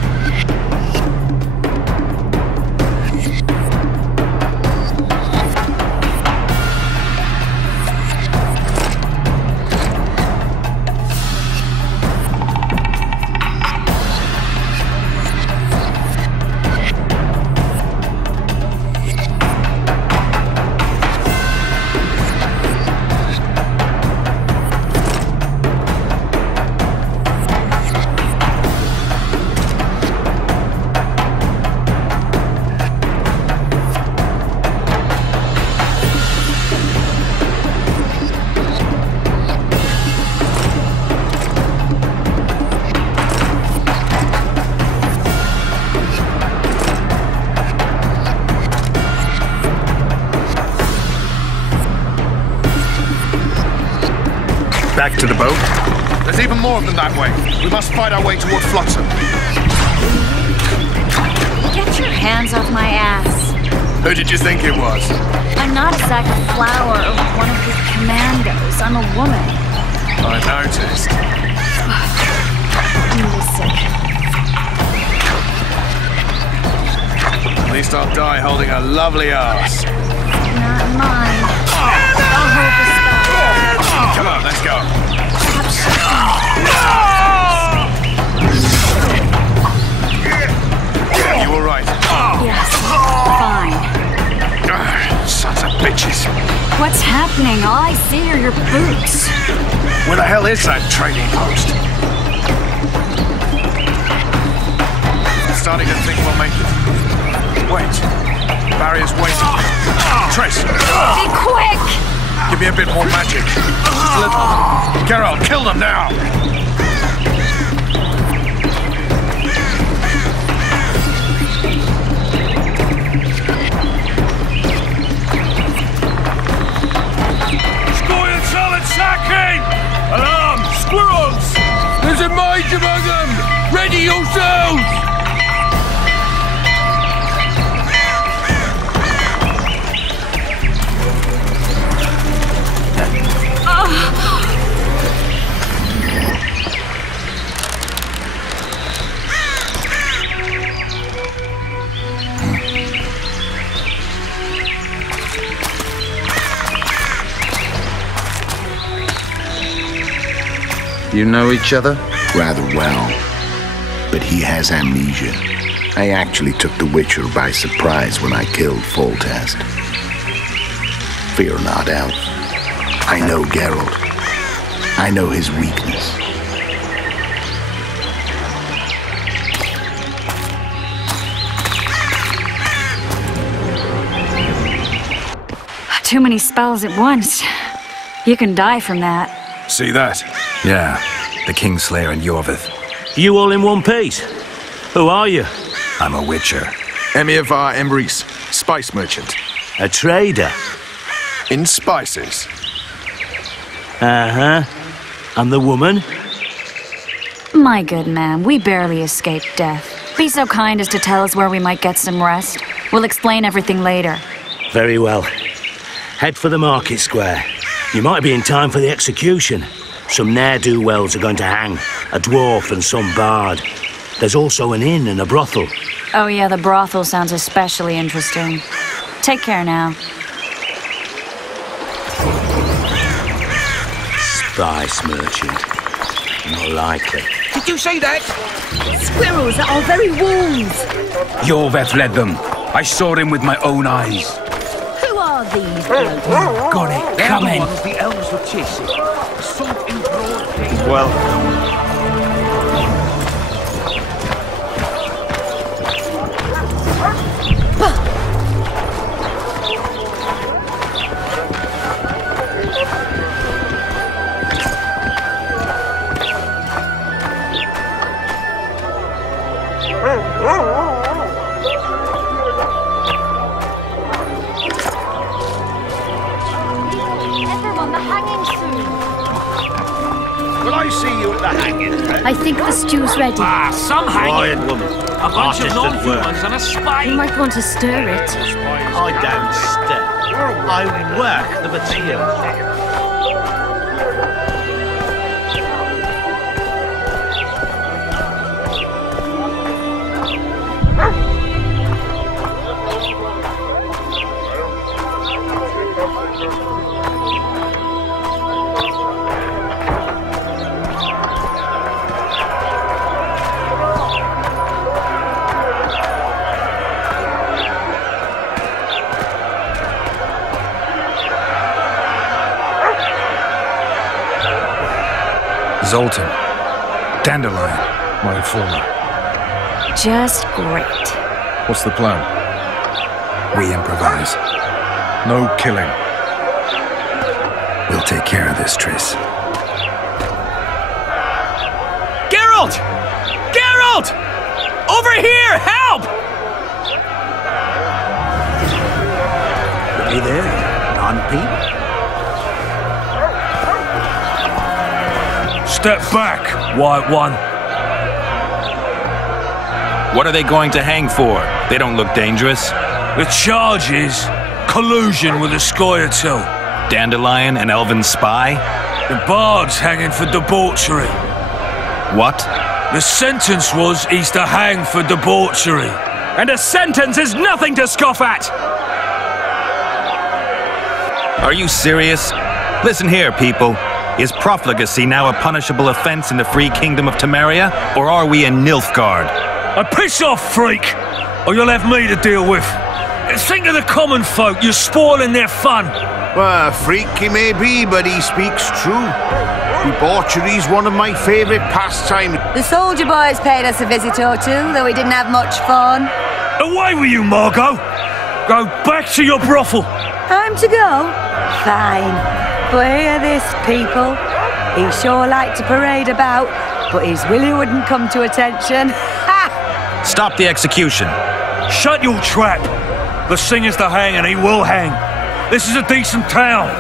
Back to the boat. There's even more of them that way. We must fight our way toward Flotsam. Get your hands off my ass. Who did you think it was? I'm not a sack of flour or one of your commandos. I'm a woman. I noticed. I'm really sick. At least I'll die holding a lovely ass. Not mine. I'll hold the spell. Come on, let's go. You all right? Yes, fine. Sons of bitches. What's happening? All I see are your boots. Where the hell is that trading post? I'm starting to think we'll make it. Wait. Barrier's waiting. Triss! Be quick! Give me a bit more magic. Just a little. Geralt, kill them now! Scoia'tael attacking! Alarm! Squirrels! There's a mage among them! Ready yourselves! You know each other? Rather well. But he has amnesia. I actually took the Witcher by surprise when I killed Foltest. Fear not, Elf. I know Geralt. I know his weakness. Too many spells at once. You can die from that. See that? Yeah, the Kingslayer and Yorvith. You all in one piece? Who are you? I'm a Witcher. Emiavar Emrys, spice merchant. A trader? In spices. Uh-huh. And the woman? My good man, we barely escaped death. Be so kind as to tell us where we might get some rest. We'll explain everything later. Very well. Head for the market square. You might be in time for the execution. Some ne'er-do-wells are going to hang, a dwarf and some bard. There's also an inn and a brothel. Oh yeah, the brothel sounds especially interesting. Take care now. Spice merchant. Not likely. Did you say that? Squirrels at our very walls. Jorveth led them. I saw him with my own eyes. Who are these? Got it. They're Come the in. ones the elves were chasing. Assault in broad day. Welcome. Everyone, the hanging soon. Will I see you at the hanging? I think the stew's ready. Some hanging. Quiet woman. A bunch of non-humans and a spy. You might want to stir it. I don't stir. I work the materials. Zoltan. Dandelion, my informer. Just great. What's the plan? We improvise. No killing. We'll take care of this, Triss. Geralt! Geralt! Over here! Help! Hey there, non-peep. Step back, White One. What are they going to hang for? They don't look dangerous. The charge is collusion with the Scoia'tael. Dandelion, an elven spy? The bard's hanging for debauchery. What? The sentence was he's to hang for debauchery. And a sentence is nothing to scoff at! Are you serious? Listen here, people. Is profligacy now a punishable offense in the free kingdom of Temeria, or are we in Nilfgaard? Piss off, freak, or you'll have me to deal with. Think of the common folk, you're spoiling their fun. Well, a freak he may be, but he speaks true. Debauchery's one of my favourite pastimes. The soldier boys paid us a visit or two, though we didn't have much fun. Away with you, Margot. Go back to your brothel. Time to go? Fine. But hear this, people. He sure liked to parade about, but his willy wouldn't come to attention. Ha! Stop the execution. Shut your trap. The singer's to hang and he will hang. This is a decent town.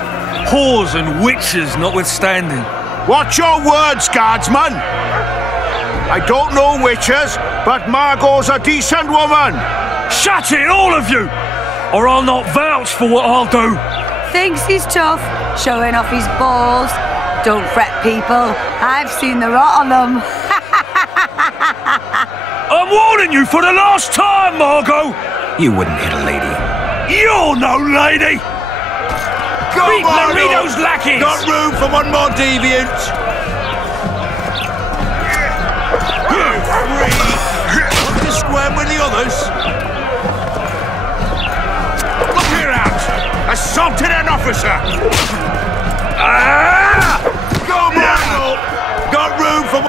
Whores and witches notwithstanding. Watch your words, guardsman. I don't know witches, but Margot's a decent woman. Shut it, all of you! Or I'll not vouch for what I'll do. Thinks he's tough, showing off his balls. Don't fret, people. I've seen the rot on them. I'm warning you for the last time, Margot! You wouldn't hit a lady. You're no lady! Go Beat on, Laredo's lackeys! Got room for one more deviant! Want to square with the others? Look here out! Assaulted an officer! Go, Margot! Got room for...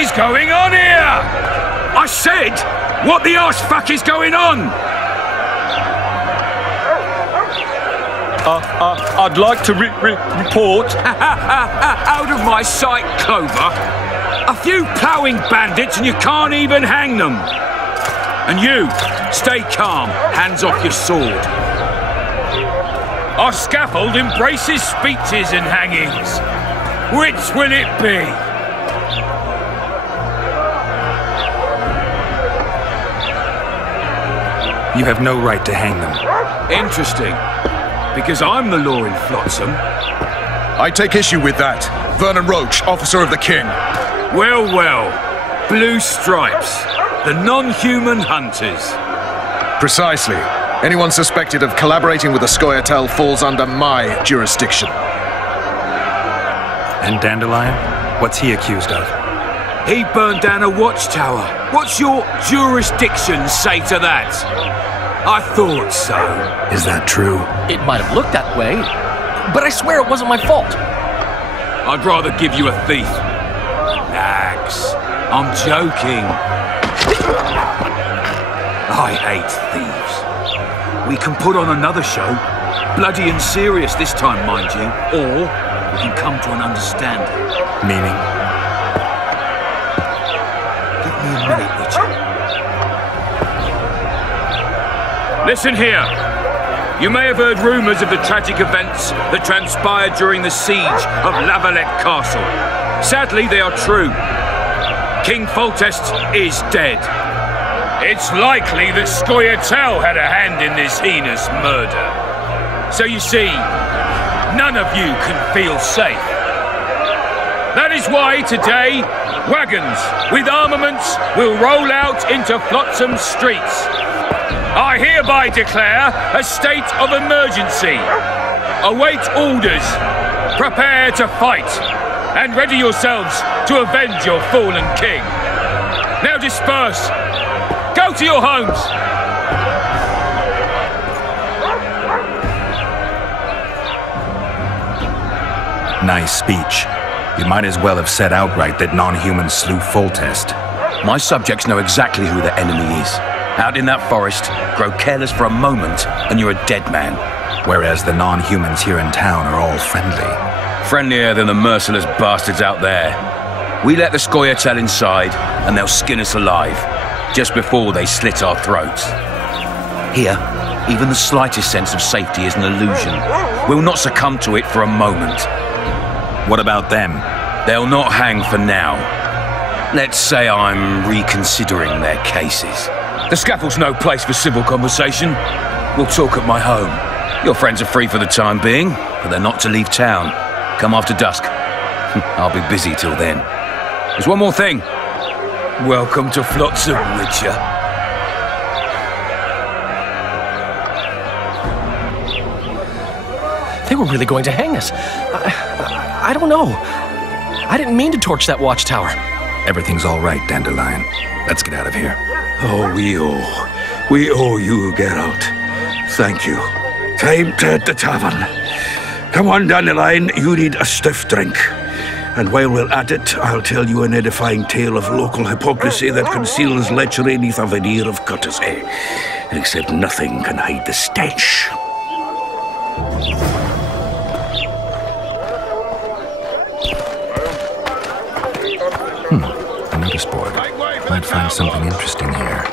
is going on here? I said, what the arse fuck is going on? I'd like to report. Out of my sight, Clover. A few ploughing bandits and you can't even hang them. And you, stay calm, hands off your sword. Our scaffold embraces speeches and hangings. Which will it be? You have no right to hang them. Interesting. Because I'm the law in Flotsam. I take issue with that. Vernon Roach, officer of the king. Well, well. Blue Stripes. The non-human hunters. Precisely. Anyone suspected of collaborating with the Scoia'tael falls under my jurisdiction. And Dandelion? What's he accused of? He burned down a watchtower. What's your jurisdiction say to that? I thought so. Is that true? It might have looked that way, but I swear it wasn't my fault. I'd rather give you a thief. Nags, I'm joking. I hate thieves. We can put on another show. Bloody and serious this time, mind you. Or we can come to an understanding. Meaning? Give me a minute, Richard. Listen here. You may have heard rumours of the tragic events that transpired during the siege of Lavalette Castle. Sadly, they are true. King Foltest is dead. It's likely that Scoia'tael had a hand in this heinous murder. So you see, none of you can feel safe. That is why today, wagons with armaments will roll out into Flotsam streets. I hereby declare a state of emergency. Await orders. Prepare to fight. And ready yourselves to avenge your fallen king. Now disperse. Go to your homes. Nice speech. You might as well have said outright that non-humans slew Foltest. My subjects know exactly who the enemy is. Out in that forest, grow careless for a moment, and you're a dead man. Whereas the non-humans here in town are all friendly. Friendlier than the merciless bastards out there. We let the Scoia'tael inside, and they'll skin us alive, just before they slit our throats. Here, even the slightest sense of safety is an illusion. We'll not succumb to it for a moment. What about them? They'll not hang for now. Let's say I'm reconsidering their cases. The scaffold's no place for civil conversation. We'll talk at my home. Your friends are free for the time being, but they're not to leave town. Come after dusk. I'll be busy till then. There's one more thing. Welcome to Flotsam, Witcher. They were really going to hang us. I don't know. I didn't mean to torch that watchtower. Everything's all right, Dandelion. Let's get out of here. Oh, we owe you, Geralt. Thank you. Time to hit the tavern. Come on, Dandelion, you need a stiff drink. And while we're at it, I'll tell you an edifying tale of local hypocrisy that conceals lechery neath a veneer of courtesy. Except nothing can hide the stench. A notice board. Might find something interesting here.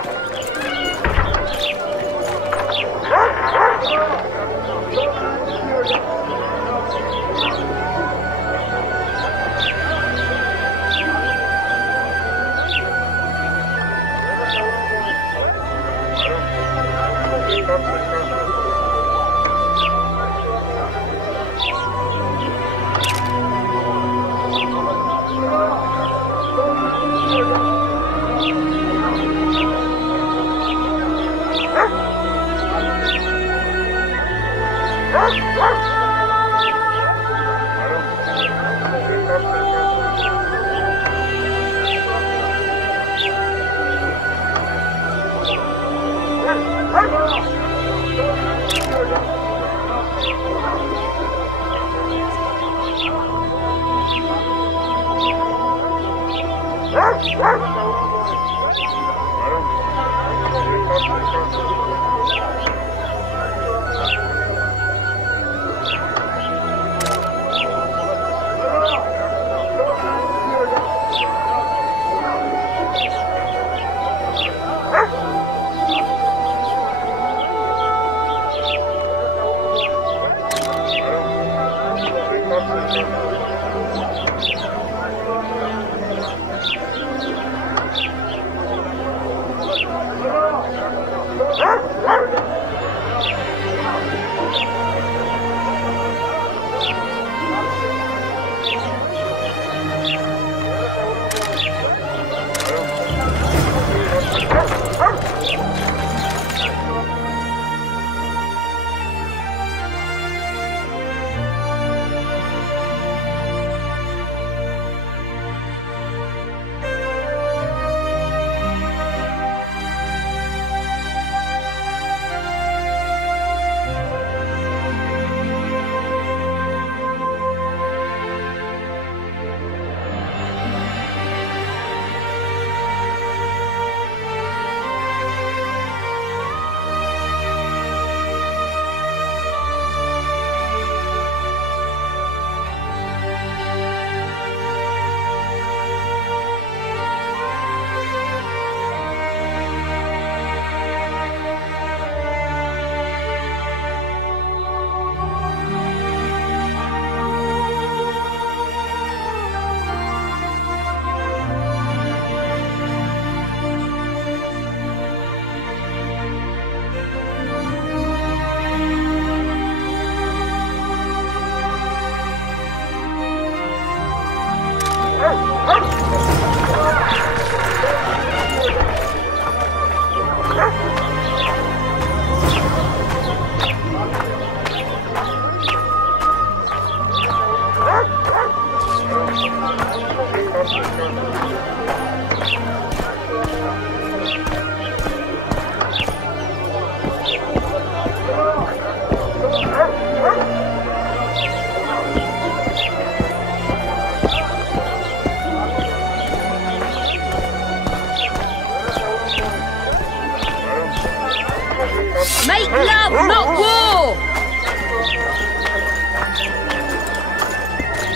Make love, not war!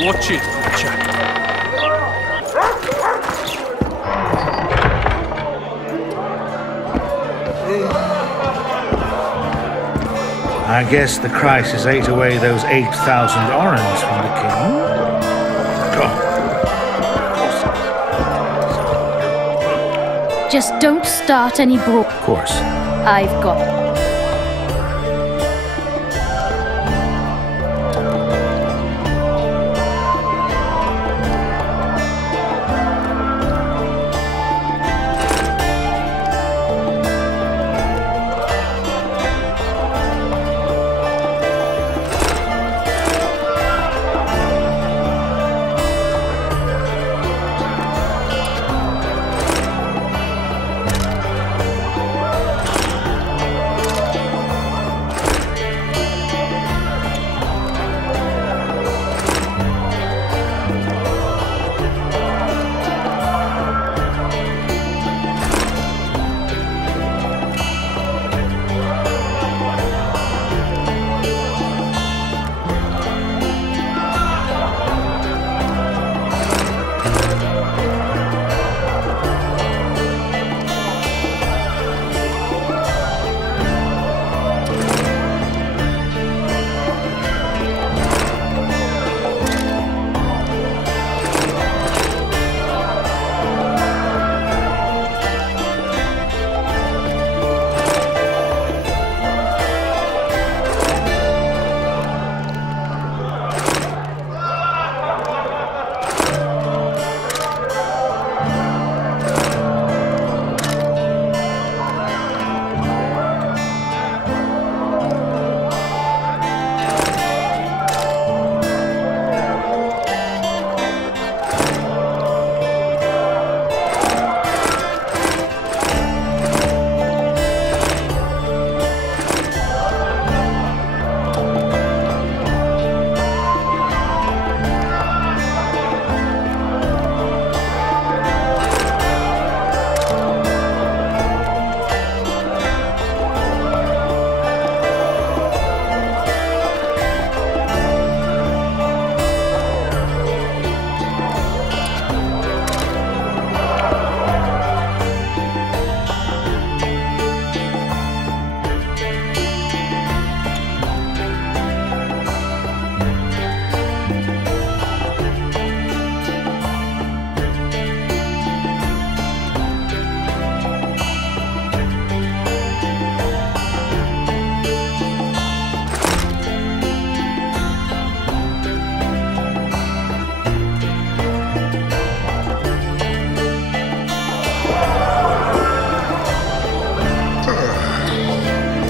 Watch it, chap. I guess the crisis ate away those 8,000 orange from the king. Just don't start any brawl. Of course. I've got